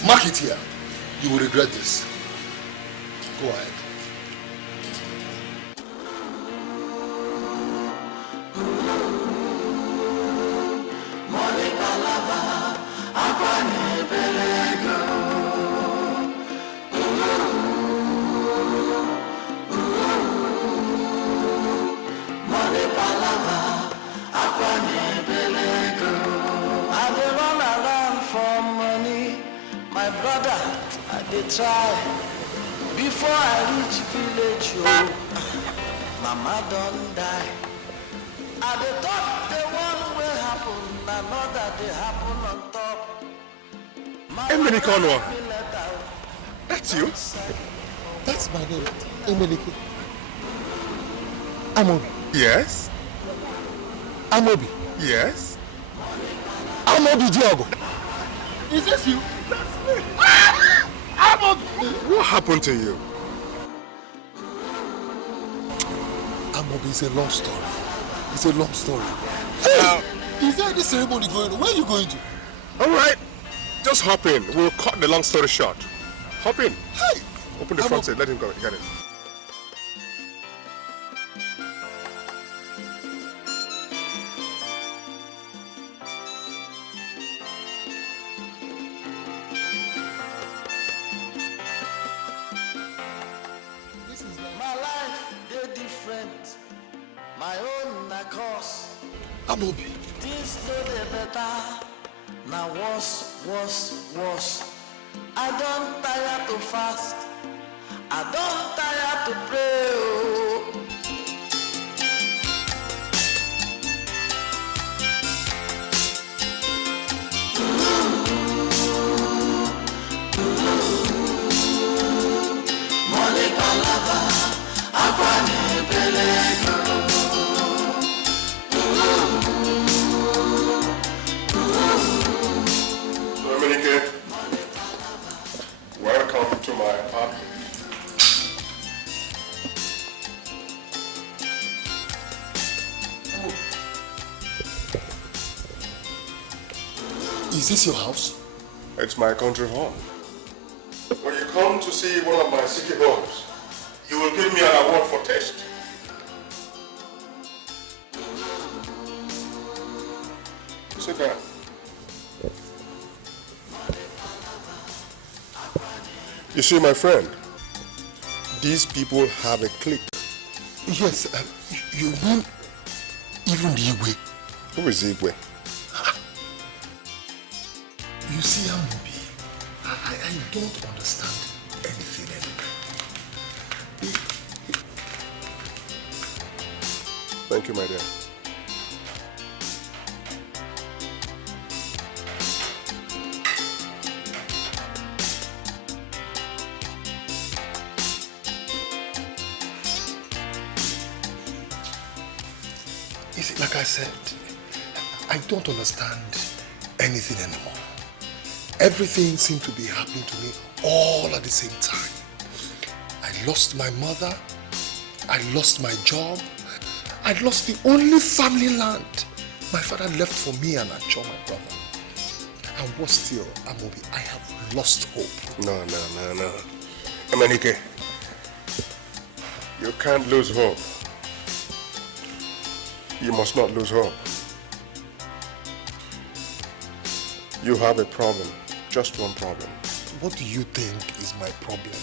mark it here. You will regret this. Go ahead. They try before I reach village, oh, mama don't die. And they thought the one will happen, another they happen on top. Emenike, that's you? That's my name, Emenike. Amobi. Yes? Amobi. Yes? Amobi Diogo. Is this you? That's me. What happened to you? Amobi is a long story. It's a long story. Hey! Is there any ceremony going on? Where are you going to? Alright. Just hop in. We'll cut the long story short. Hop in. Hey! Open the front seat. Let him go. Get in. Amobi. This no dey better. Now worse. I don't tire to fast. I don't tire to pray. Oh. Money palava, akwani pelego. Emenike, welcome to my apartment. Is this your house? It's my country home. When you come to see one of my city homes, you will give me an award for taste. Sit down. You see, my friend, these people have a clique. Yes, you mean even the Igwe? Who is Igwe? You see, Amobi, I don't understand anything anymore. Thank you, my dear. You see, like I said, I don't understand anything anymore. Everything seemed to be happening to me all at the same time. I lost my mother, I lost my job, I lost the only family land my father left for me and Acho, my brother. And what still, Amobi, I have lost hope. No. Emenike, You can't lose hope. You must not lose hope. You have a problem. Just one problem. What do you think is my problem?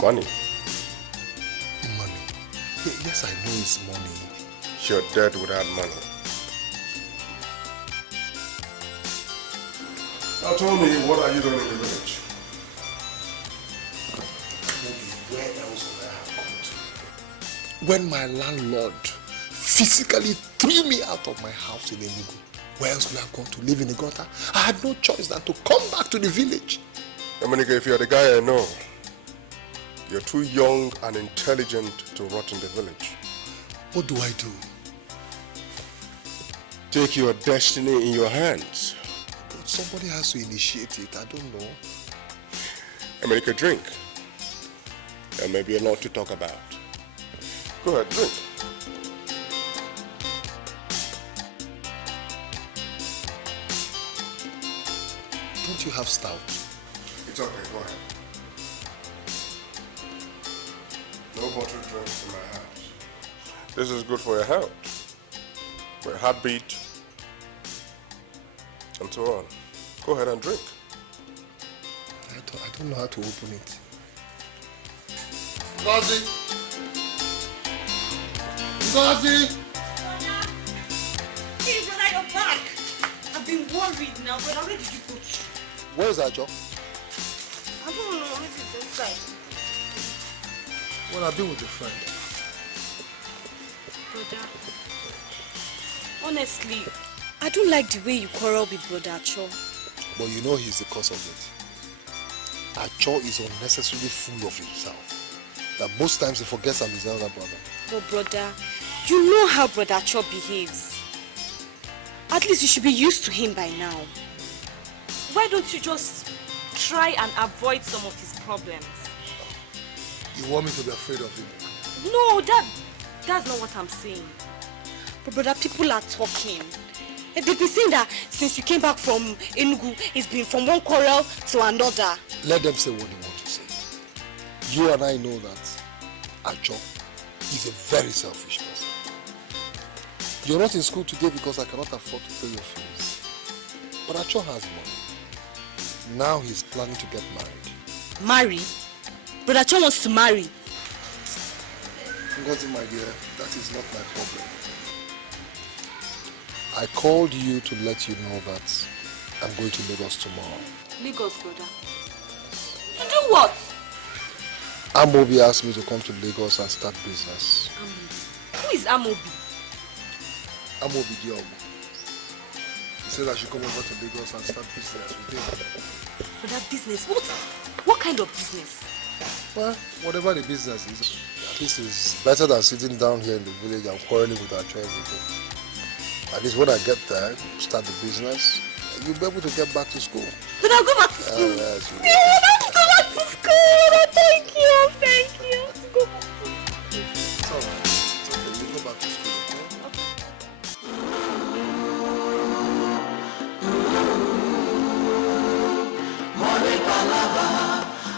Money. Money. Yes, I know it's money. You're dead without money. Now tell me, what are you doing in the village? Where else would I have gone to? When my landlord physically threw me out of my house in Enugu, where else would I have gone to live in the gutter? I had no choice than to come back to the village. Dominica, if you're the guy I know, you're too young and intelligent to rot in the village. What do I do? Take your destiny in your hands. But somebody has to initiate it. I don't know. Dominica, drink. And maybe a lot to talk about. Go ahead, drink. Don't you have stout? It's okay, go ahead. No bottled drinks in my house. This is good for your health, for your heartbeat, and so on. Go ahead and drink. I don't know how to open it. Ngozi! Ngozi! Hey, brother, you're back. I've been worried now, but where did you go? Where is Ajo? I don't know, maybe it's inside. Well, I've been with a friend. Brother, honestly, I don't like the way you quarrel with Brother Acho. But you know he's the cause of it. Acho is unnecessarily full of himself. That most times he forgets I'm his elder brother. But brother, you know how Brother Acho behaves. At least you should be used to him by now. Why don't you just try and avoid some of his problems? You want me to be afraid of him? No, that's not what I'm saying. But brother, people are talking. And they've been saying that since you came back from Enugu, it's been from one quarrel to another. Let them say what they want to say. You and I know that Acho is a very selfish person. You're not in school today because I cannot afford to pay your fees. But Acho has money. Now he's planning to get married. Marry? Brother Acho wants to marry. Ngozi, my dear, that is not my problem. I called you to let you know that I'm going to Lagos tomorrow. Lagos, brother. To do what? Amobi asked me to come to Lagos and start business. Who is Amobi? Amobi Diogo. He said I should come over to Lagos and start business with him. Brother, business? What kind of business? Well, whatever the business is, at least it's better than sitting down here in the village and quarreling with our child every day. At least when I get there, start the business, you'll be able to get back to school. But I'll go back to school. Yes, Let's go back to school. Thank you. Let's go back to school. It's all right. It's okay. You go back to school, okay? Money palava,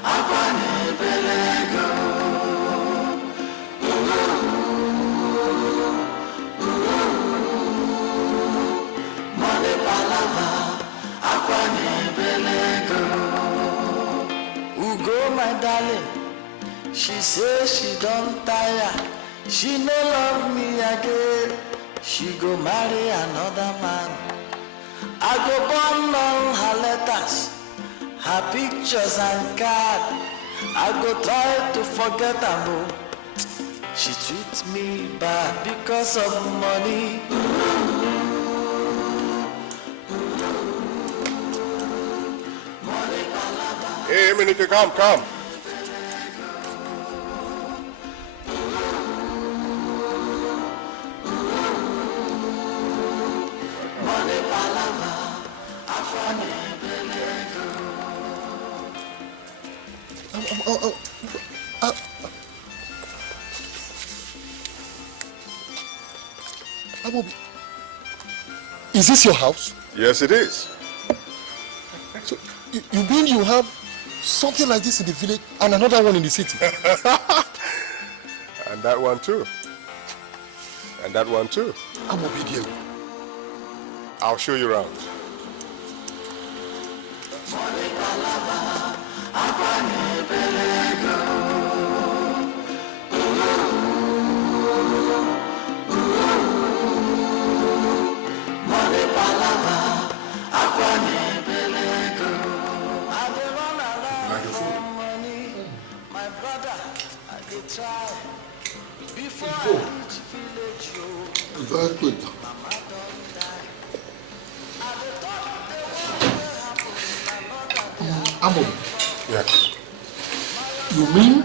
akwane belego. Money palava, akwane belego. Ugo, my darling, she says she don't tire. She no love me again. She go marry another man. I go burn all her letters, her pictures and card. I go try to forget her. She treats me bad because of money. Hey, Dominica, come. Amobi, is this your house? Yes, it is. So, you mean you have Something like this in the village and another one in the city. And that one too. And that one too. I'm obedient. I'll show you around. Very good. Amo. Yes. You mean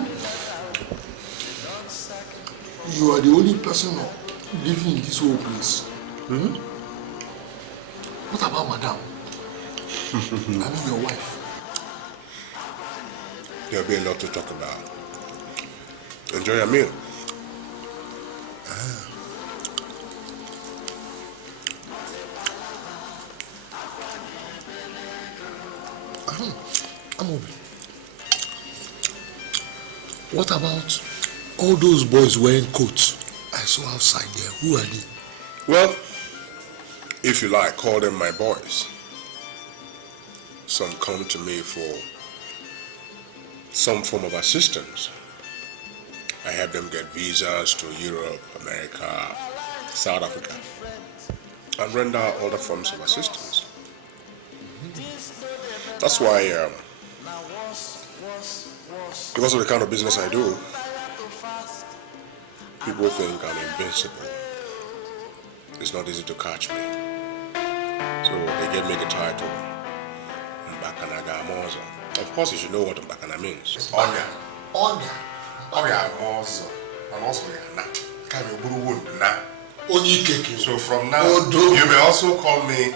you are the only person living in this whole place? Hmm? What about madam? I mean your wife. There'll be a lot to talk about. Enjoy your meal. What about all those boys wearing coats I saw outside there? Who are they? Well, if you like, call them my boys. Some come to me for some form of assistance. I help them get visas to Europe, America, South Africa, and render other forms of assistance. That's why, because of the kind of business I do, people think I'm invincible. It's not easy to catch me. So they gave me the title, Mbakanaga Mozo. Of course, you should know what Mbakana means. Onya. Onya. Onya Mozo. And also Yana. Kami Buru Wund na. Onyi Keke. So from now, you may also call me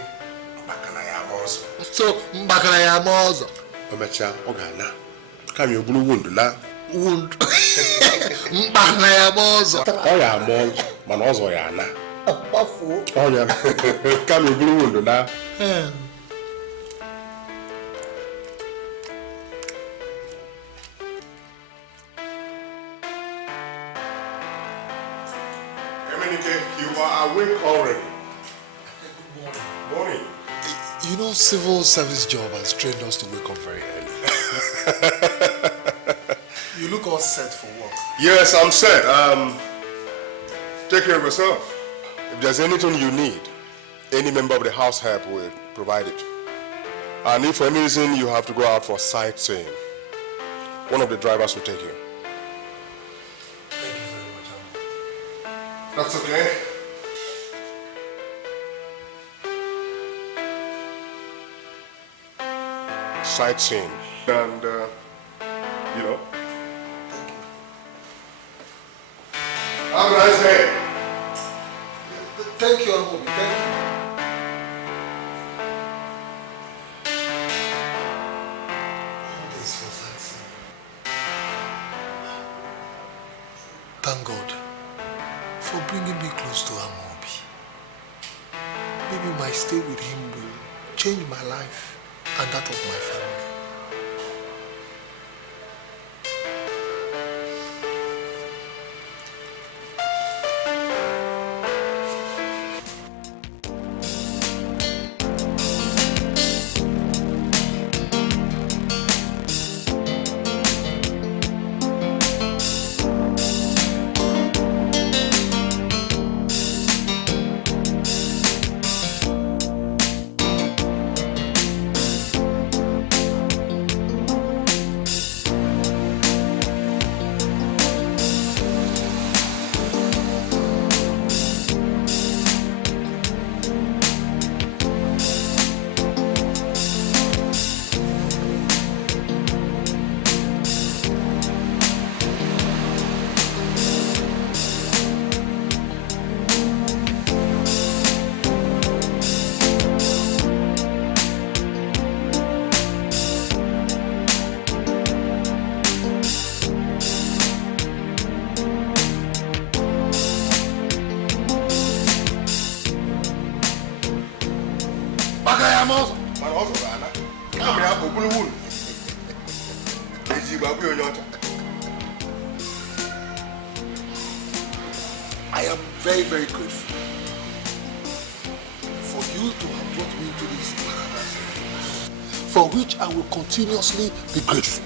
Mbakanaya Mozo. So Mbakanaya Mozo. Omecha Ogana. Kami Buru Wund na. Wund. Mbakanaya Mozo. Oya Mozo. Man also Yana. Onya. Kami Buru Wund na. You are awake already. Good morning. You know, civil service job has trained us to wake up very early. You look all set for work. Yes, I'm set. Take care of yourself. If there's anything you need, any member of the house help will provide it. And if for any reason you have to go out for sightseeing, one of the drivers will take you. Thank you very much, That's okay. Sightseeing. And, you know. Have a nice day. Thank you, Uncle. Thank you. This for sightseeing. Thank God for bringing me close to Amobi. Maybe my stay with him will change my life and that of my family. I am very, very grateful for you to have brought me to this paradise, for which I will continuously be grateful.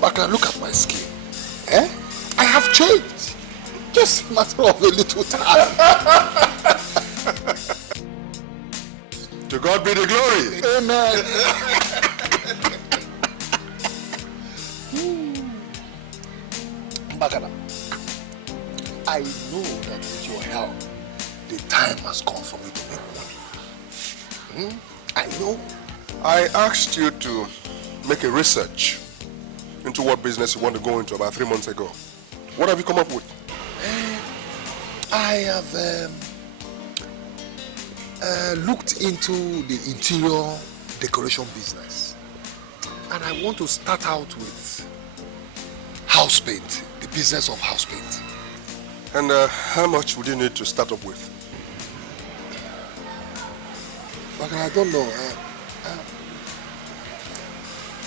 But look at my skin. Eh? I have changed. Just a matter of a little time. To God be the glory. Amen. Mbakana, I know that with your help, the time has come for me to make money. I know. I asked you to make a research into what business you want to go into about 3 months ago. What have you come up with? I have looked into the interior decoration business, and I want to start out with house paint, the business of house paint. And how much would you need to start up with? But I don't know.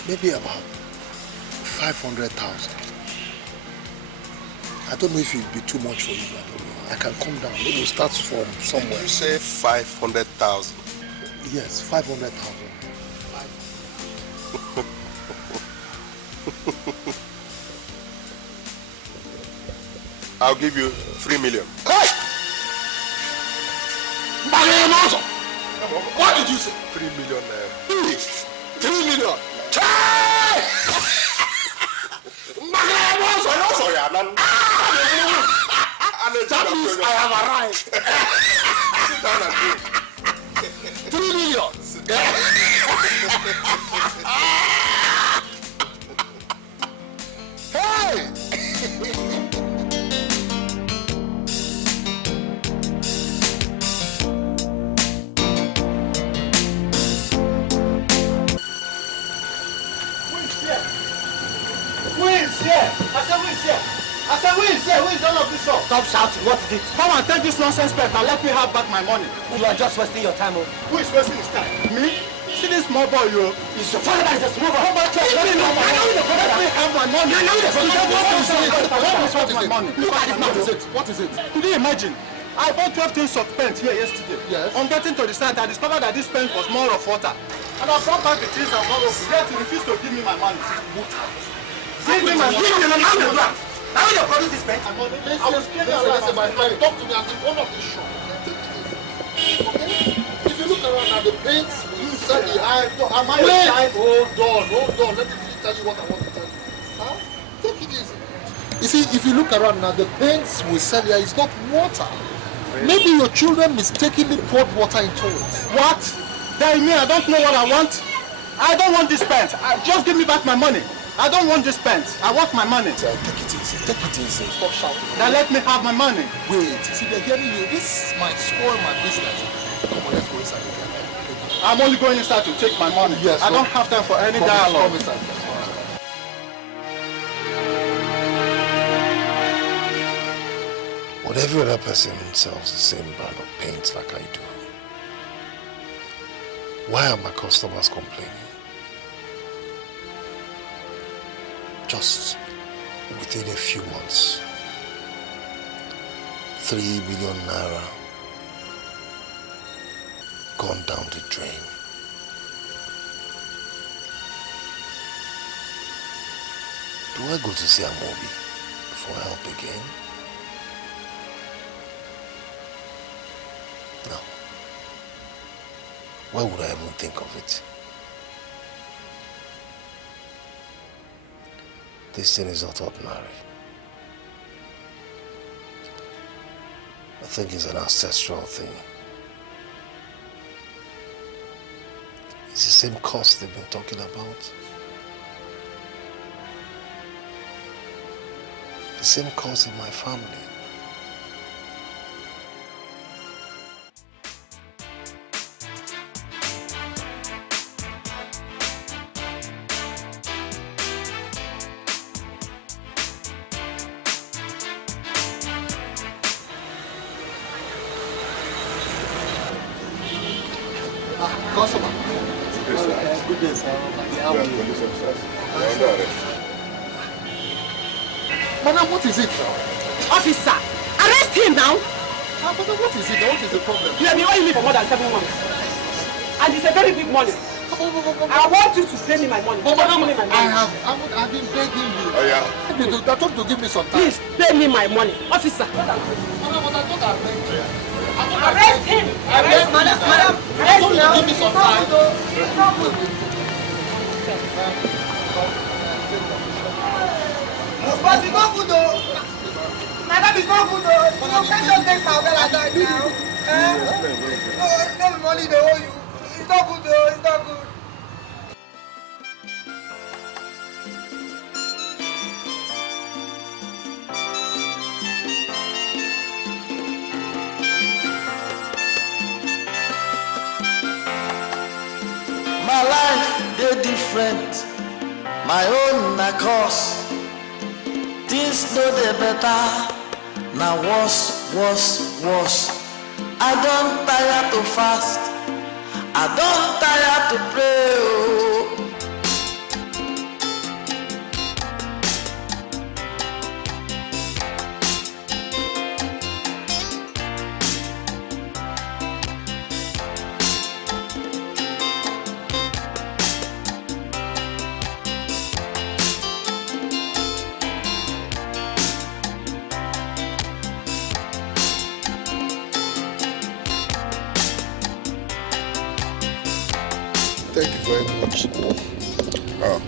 Maybe about 500,000. I don't know if it would be too much for you. I don't know. I can come down. Maybe we'll start from somewhere. You say 500,000? Yes, 500,000. I'll give you 3 million. Hey! What did you say? 3 million. 3 million. That means I have arrived. Sit down and drink. 3 million. Hey! Who is here? I said, who is here? I said, who is here? Who is all of this shop? Stop shouting. What is it? Come and take this nonsense paper and let me have back my money. You are just wasting your time. Who is wasting his time? Me? See this small boy, you. It's your father that is a small boy. How much? Let me have my money. Let me have my money. Look at this. What is it? Could you imagine? I bought 12 tins of paint here yesterday. Yes. On getting to the site, I discovered that this paint was more of water. And I brought back the tins and got open. Yet he refused to give me my money. Give me my money. Now you produce this paint. Listen, my friend, talk to me at the front of the shop. Okay? If you look around now, the paints you said the eye. Am I a child? Hold on. Let me tell you what I want to tell you. Huh? Take it easy. You see, if you look around now, the paints we sell here is not water. Maybe your children mistakenly poured water into it. What? Then me, I don't know what I want. I don't want this paint. Just give me back my money. I don't want this paint. I want my money. Take it easy. Take it easy. Stop shouting. Now let me have my money. Wait. See, they're hearing you. This might spoil my business. Come on, let's go inside again. I'm only going inside to take my money. Yes. I don't have time for any dialogue. But every other person sells the same brand of paint like I do. Why are my customers complaining? Just within a few months, 3 million naira gone down the drain. Do I go to see Amobi for help again? No. Why would I even think of it? This thing is not ordinary. I think it's an ancestral thing. It's the same curse they've been talking about. The same curse in my family. Customer, Good sir. Good day, sir. How are you? Madam, what is it now? Officer, arrest him now. Madam, what is it now? What is the problem? You have been owing me for more than 7 months. And it's a very big money. I want you to pay me my money. But madam, I've been begging you. Oh yeah? I told you to give me some time. Please, pay me my money. Officer. Madam, but I thought I begged you. Arrest him. Arrest madam. I told you to give me some time. But it's not good though. Madam, it's not good though. You can't just take Samuel like that now. No money they owe you. It's not good though. It's not good. My life, they different. My own, na course. Things no dey better. Now worse. I don't tire to fast. I don't tire to pray. Oh. Thank you very much. Oh,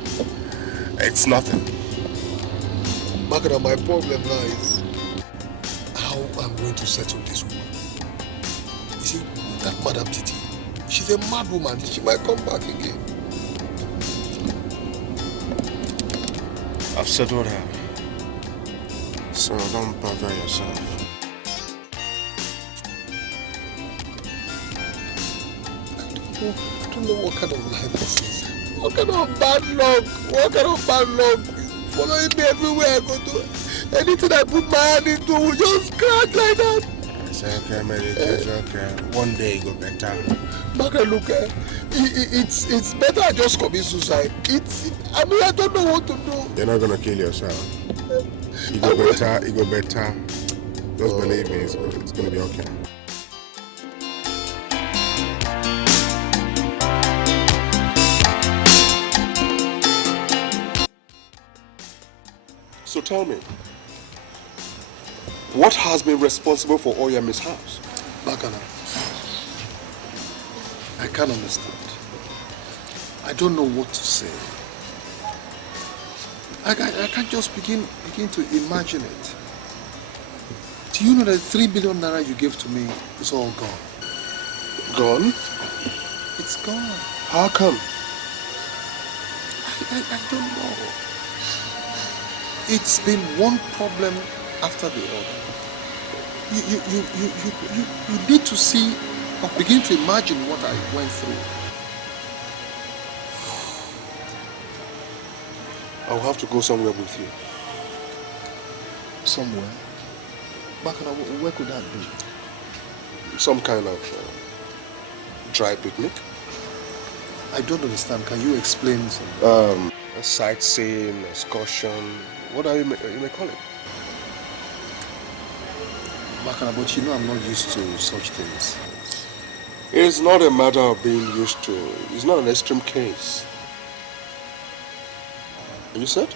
it's nothing. Magana, my problem now is how I'm going to settle this woman. You see, that Madam Titi, she's a mad woman. She might come back again. I've settled her. So don't bother yourself. I don't know what kind of life this is. What kind of bad luck? Following me everywhere I go to. Anything I put my hand into will just crack like that. It's okay, man. It's okay. One day it go better. Margaret, look, it's better I just commit suicide. I don't know what to do. You're not gonna kill yourself. You go better. Just believe me, it's gonna be okay. So tell me, what has been responsible for all your mishaps? Bakana, I can't understand. I don't know what to say. I can't just begin to imagine it. Do you know that 3 billion naira you gave to me is all gone? Gone? It's gone. How come? I don't know. It's been one problem after the other. You need to see or begin to imagine what I went through. I'll have to go somewhere with you. Somewhere? Bakana, where could that be? Some kind of dry picnic. I don't understand. Can you explain something? A sightseeing, excursion, whatever you may call it. Bakana, but you know I'm not used to such things. It's not a matter of being used to. It's not an extreme case. You said?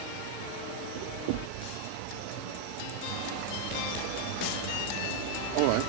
All right.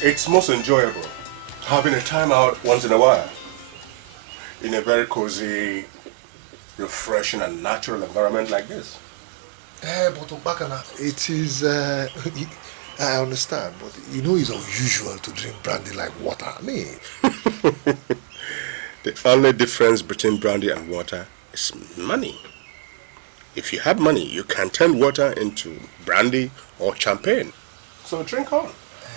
It's most enjoyable having a time out once in a while in a very cozy, refreshing and natural environment like this. But Bakana, it is, I understand, but you know it's unusual to drink brandy like water. I mean, the only difference between brandy and water is money. If you have money, you can turn water into brandy or champagne. So drink on.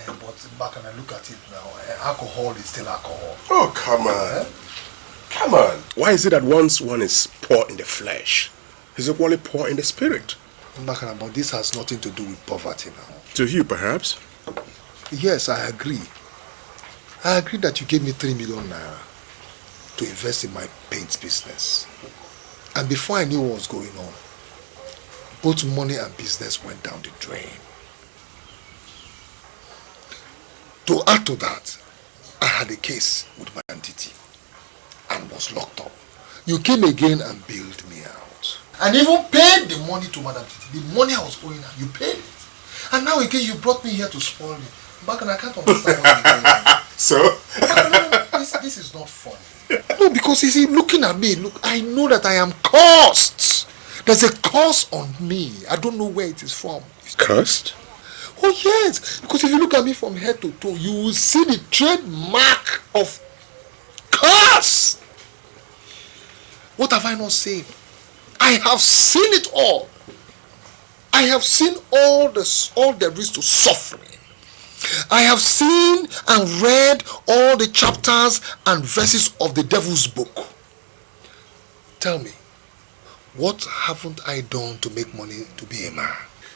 But Bakana, look at it now. Alcohol is still alcohol. Oh, come on. Come on. Why is it that once one is poor in the flesh, he's equally poor in the spirit? Bakana, but this has nothing to do with poverty now. To you, perhaps? Yes, I agree. I agree that you gave me 3 million naira to invest in my paint business. And before I knew what was going on, both money and business went down the drain. To add to that, I had a case with my entity and was locked up. You came again and bailed me out. And even paid the money to Madam Titi. The money I was owing her, you paid it. And now again, you brought me here to spoil me. Back and I can't understand what you're doing. So? This is not funny. No, because you see, looking at me, look, I know that I am cursed. There's a curse on me. I don't know where it is from. Cursed? Oh, yes. Because if you look at me from head to toe, you will see the trademark of curse. What have I not seen? I have seen it all. I have seen all there is to suffering. I have seen and read all the chapters and verses of the devil's book. Tell me, what haven't I done to make money to be a man?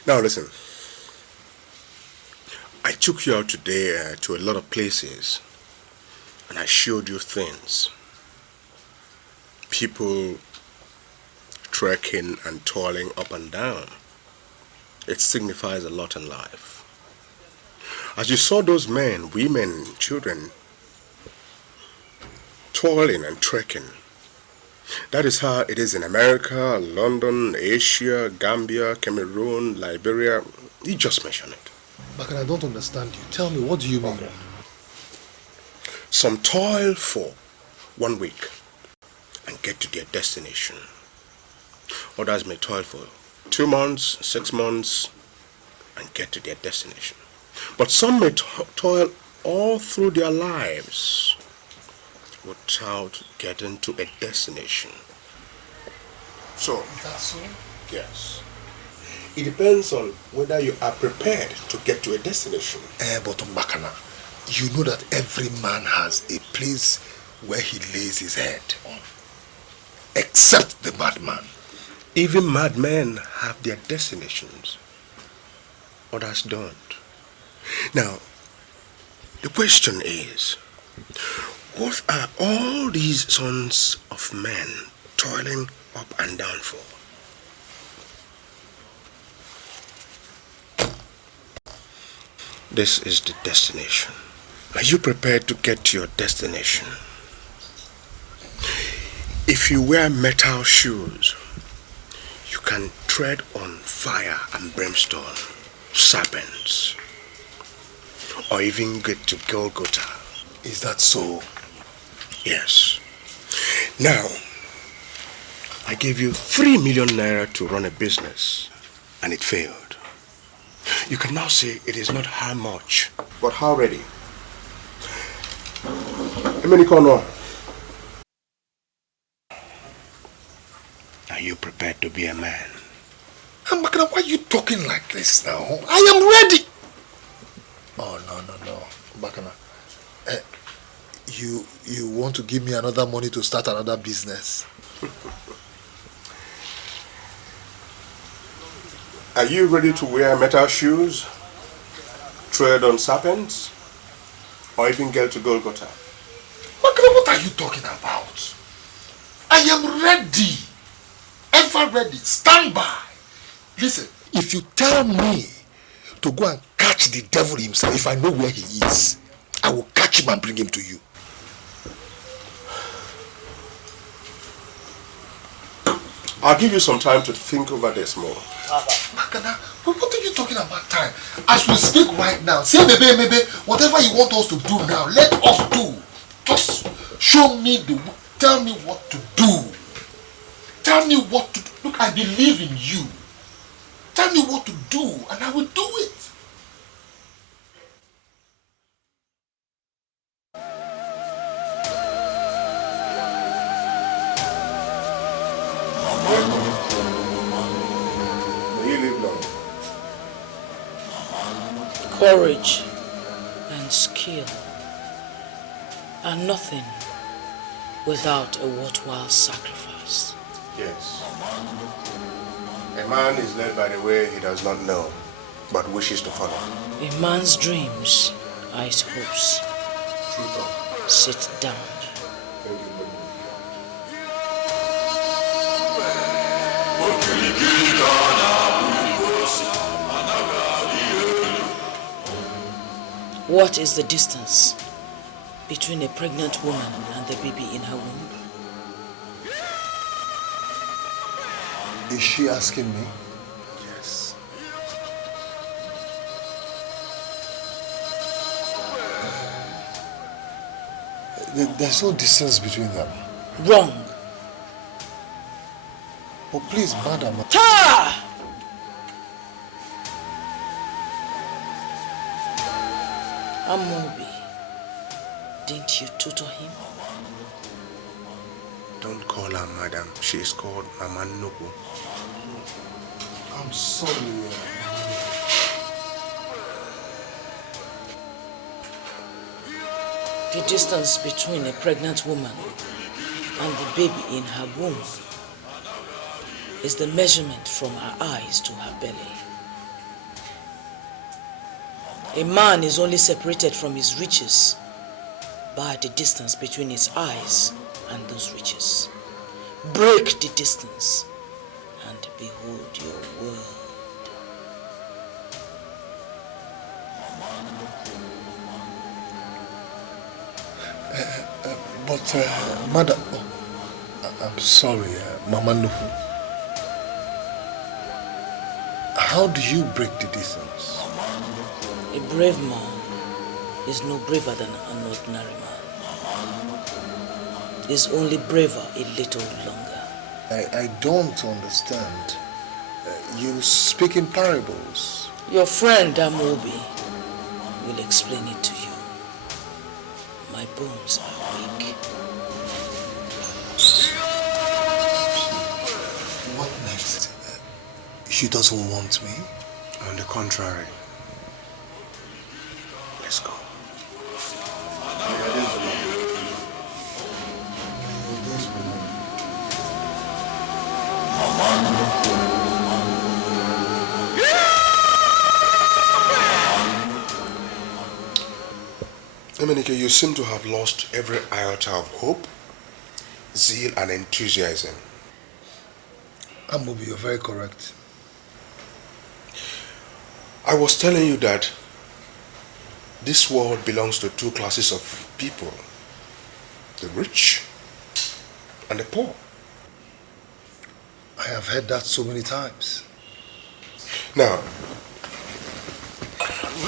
Now listen. I took you out today to a lot of places and I showed you things. People trekking and toiling up and down. It signifies a lot in life. As you saw those men, women, children toiling and trekking, that is how it is in America, London, Asia, Gambia, Cameroon, Liberia. You just mentioned it. But I don't understand you. Tell me, what do you mean? Okay. Some toil for 1 week and get to their destination. Others may toil for 2 months, 6 months, and get to their destination. But some may toil all through their lives without getting to a destination. So, is that so? Yes. It depends on whether you are prepared to get to a destination. But Makana, you know that every man has a place where he lays his head on. Except the madman. Even madmen have their destinations. Others don't. Now, the question is, what are all these sons of men toiling up and down for? This is the destination. Are you prepared to get to your destination? If you wear metal shoes, you can tread on fire and brimstone, serpents, or even get to Golgotha. Is that so? Yes. Now, I gave you 3 million naira to run a business, and it failed. You can now say it is not how much, but how ready. Are you prepared to be a man? Makana, why are you talking like this now? I am ready. Oh, no. Makana, you want to give me another money to start another business? Are you ready to wear metal shoes, tread on serpents, or even get to Golgotha? Makana, what are you talking about? I am ready. Ever ready. Stand by. Listen, if you tell me to go and catch the devil himself, if I know where he is, I will catch him and bring him to you. I'll give you some time to think over this more. Makana, what are you talking about time? As we speak right now, say maybe, whatever you want us to do now, let us do. Just show me tell me what to do. Tell me what to do. Look, I believe in you. Tell me what to do, and I will do it. May you live long. Courage and skill are nothing without a worthwhile sacrifice. Yes. A man is led by the way he does not know, but wishes to follow. A man's dreams are his hopes. True talk. Sit down. What is the distance between a pregnant woman and the baby in her womb? Is she asking me? Yes. There's no distance between them. Wrong. But please, madam. Ta! Amobi, didn't you tutor him? Don't call her madam. She is called Mama Nobu. I'm sorry. The distance between a pregnant woman and the baby in her womb is the measurement from her eyes to her belly. A man is only separated from his riches by the distance between his eyes and those riches. Break the distance and behold your world. Madam, I'm sorry, Mama Nuhu. How do you break the distance? A brave man is no braver than an ordinary man. Is only braver a little longer. I don't understand. You speak in parables. Your friend Amobi will explain it to you. My bones are weak. What next? She doesn't want me? On the contrary. Let's go. Emenike, you seem to have lost every iota of hope, zeal, and enthusiasm. Amobi, you're very correct. I was telling you that this world belongs to two classes of people, the rich and the poor. I have heard that so many times. Now,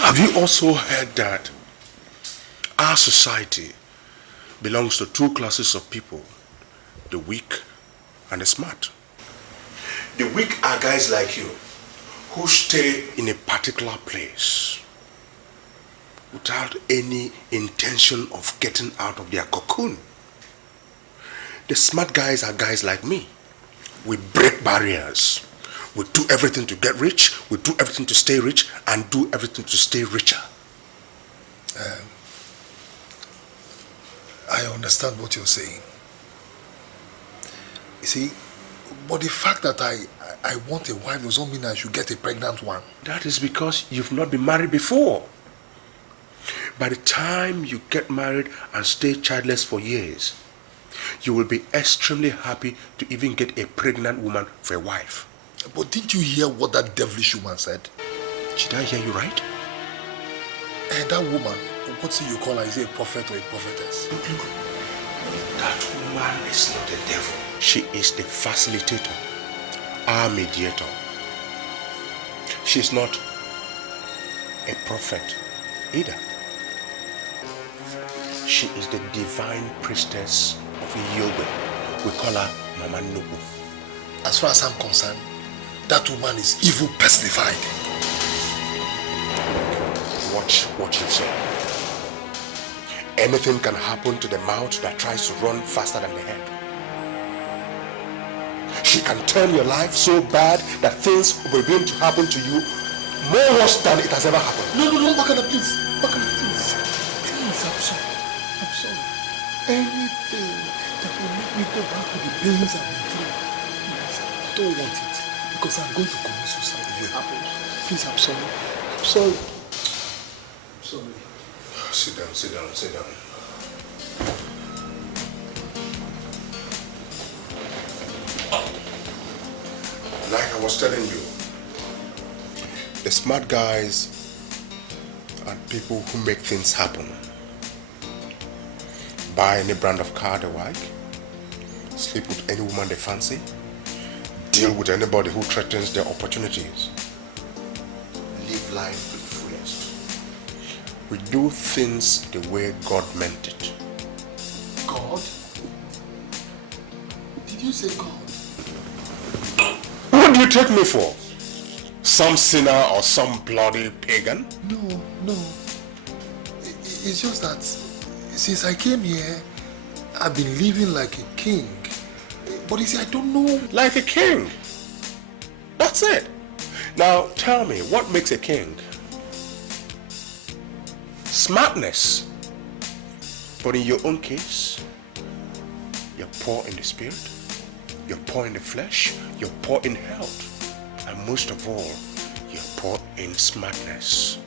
have you also heard that our society belongs to two classes of people, the weak and the smart? The weak are guys like you who stay in a particular place without any intention of getting out of their cocoon. The smart guys are guys like me. We break barriers. We do everything to get rich, we do everything to stay rich, and do everything to stay richer. I understand what you're saying. You see, but the fact that I want a wife does not mean I should get a pregnant one. That is because you've not been married before. By the time you get married and stay childless for years, you will be extremely happy to even get a pregnant woman for a wife. But didn't you hear what that devilish woman said? Did I hear you right? That woman, what's it you call her? Is it a prophet or a prophetess? That woman is not a devil. She is the facilitator, our mediator. She's not a prophet either. She is the divine priestess of yoga. We call her Mama Nubu. As far as I'm concerned, that woman is evil personified. Watch what you say. Anything can happen to the mouth that tries to run faster than the head. She can turn your life so bad that things will begin to happen to you more worse than it has ever happened. No, Bakana, please. Bakana, please. Please, I'm sorry. I'm sorry. Anything that will make me go back to the pains I've been through, please, I don't want it. Because I'm going to commit suicide if it happens. Please, I'm sorry. I'm sorry. I'm sorry. Sit down, sit down, sit down. Like I was telling you, the smart guys are people who make things happen. Buy any brand of car they like, sleep with any woman they fancy, deal with anybody who threatens their opportunities. Live life to the fullest. We do things the way God meant it. God? Did you say God? What do you take me for? Some sinner or some bloody pagan? No. It's just that since I came here, I've been living like a king. But you see, I don't know. Like a king? That's it. Now tell me, what makes a king? Smartness. But in your own case, you're poor in the spirit, you're poor in the flesh, you're poor in health, and most of all, you're poor in smartness.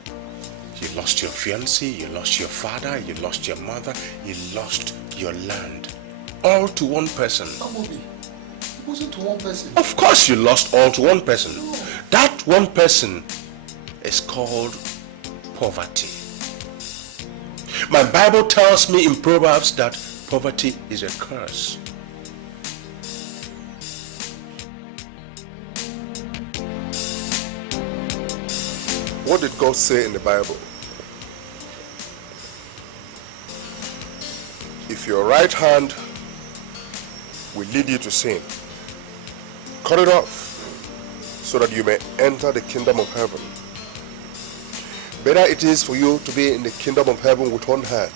You lost your fiancé, you lost your father, you lost your mother, you lost your land. All to one person. It wasn't to one person. Of course you lost all to one person. No. That one person is called poverty. My Bible tells me in Proverbs that poverty is a curse. What did God say in the Bible? If your right hand will lead you to sin, cut it off so that you may enter the kingdom of heaven. Better it is for you to be in the kingdom of heaven with one hand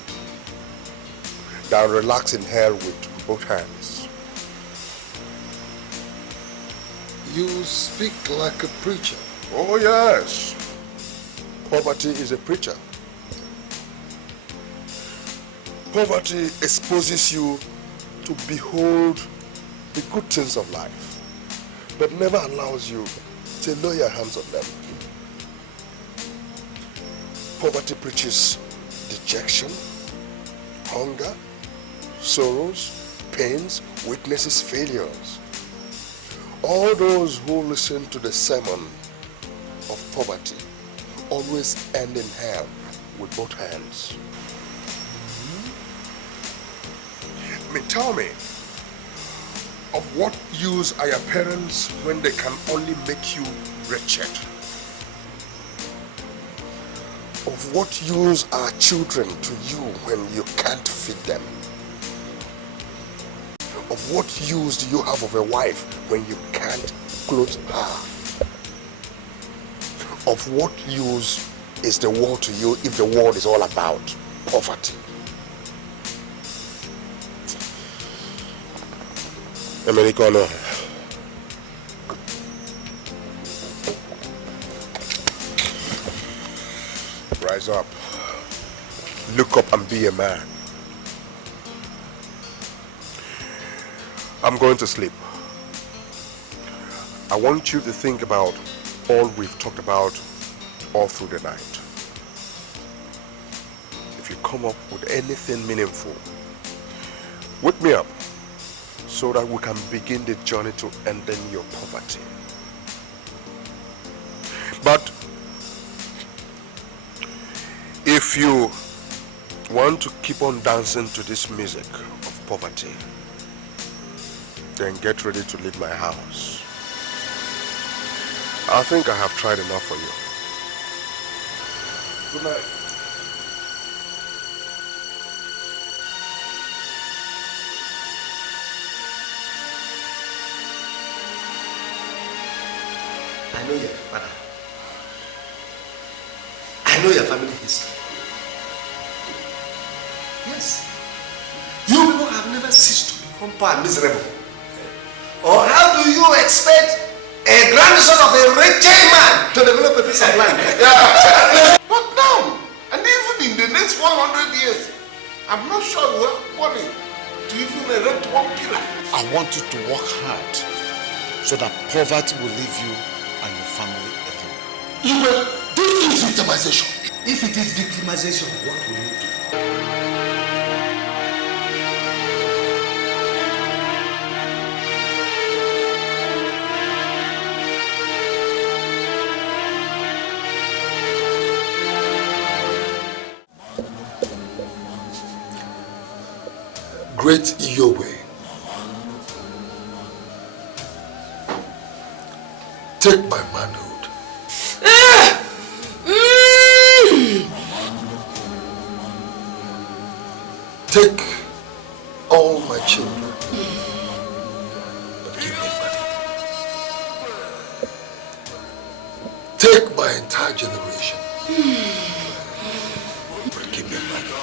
than relax in hell with both hands. You speak like a preacher. Oh yes. Poverty is a preacher. Poverty exposes you to behold the good things of life, but never allows you to lay your hands on them. Poverty preaches dejection, hunger, sorrows, pains, weaknesses, failures. All those who listen to the sermon of poverty always end in hell with both hands. I mean, tell me, of what use are your parents when they can only make you wretched? Of what use are children to you when you can't feed them? Of what use do you have of a wife when you can't clothe her? Of what use is the world to you if the world is all about poverty? Americano. Rise up. Look up and be a man. I'm going to sleep. I want you to think about all we've talked about all through the night. If you come up with anything meaningful, wake me up so that we can begin the journey to ending your poverty. But if you want to keep on dancing to this music of poverty, then get ready to leave my house. I think I have tried enough for you. Good night. I know your father. I know your family history. Yes. You people have never ceased to become poor and miserable. Or how do you expect a grandson of a rich man to develop a piece of land? But now, and even in the next 100 years, I'm not sure you have money to even erect one pillar. I want you to work hard so that poverty will leave you and your family alone. You will do victimization. If it is victimization, what will you do? Great Iyowe, take my manhood. Take all my children, but give me money. Take my entire generation, but give me money.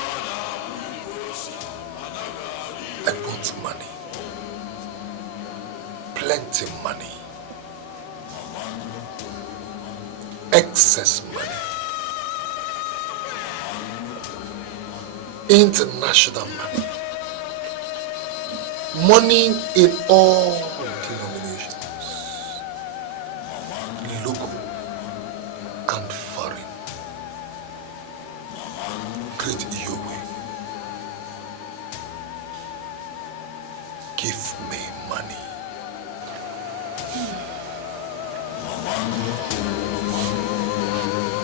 I want money. Plenty money. Excess money. International money. Money in all denominations. Local and foreign. Great Iyowe, give me money.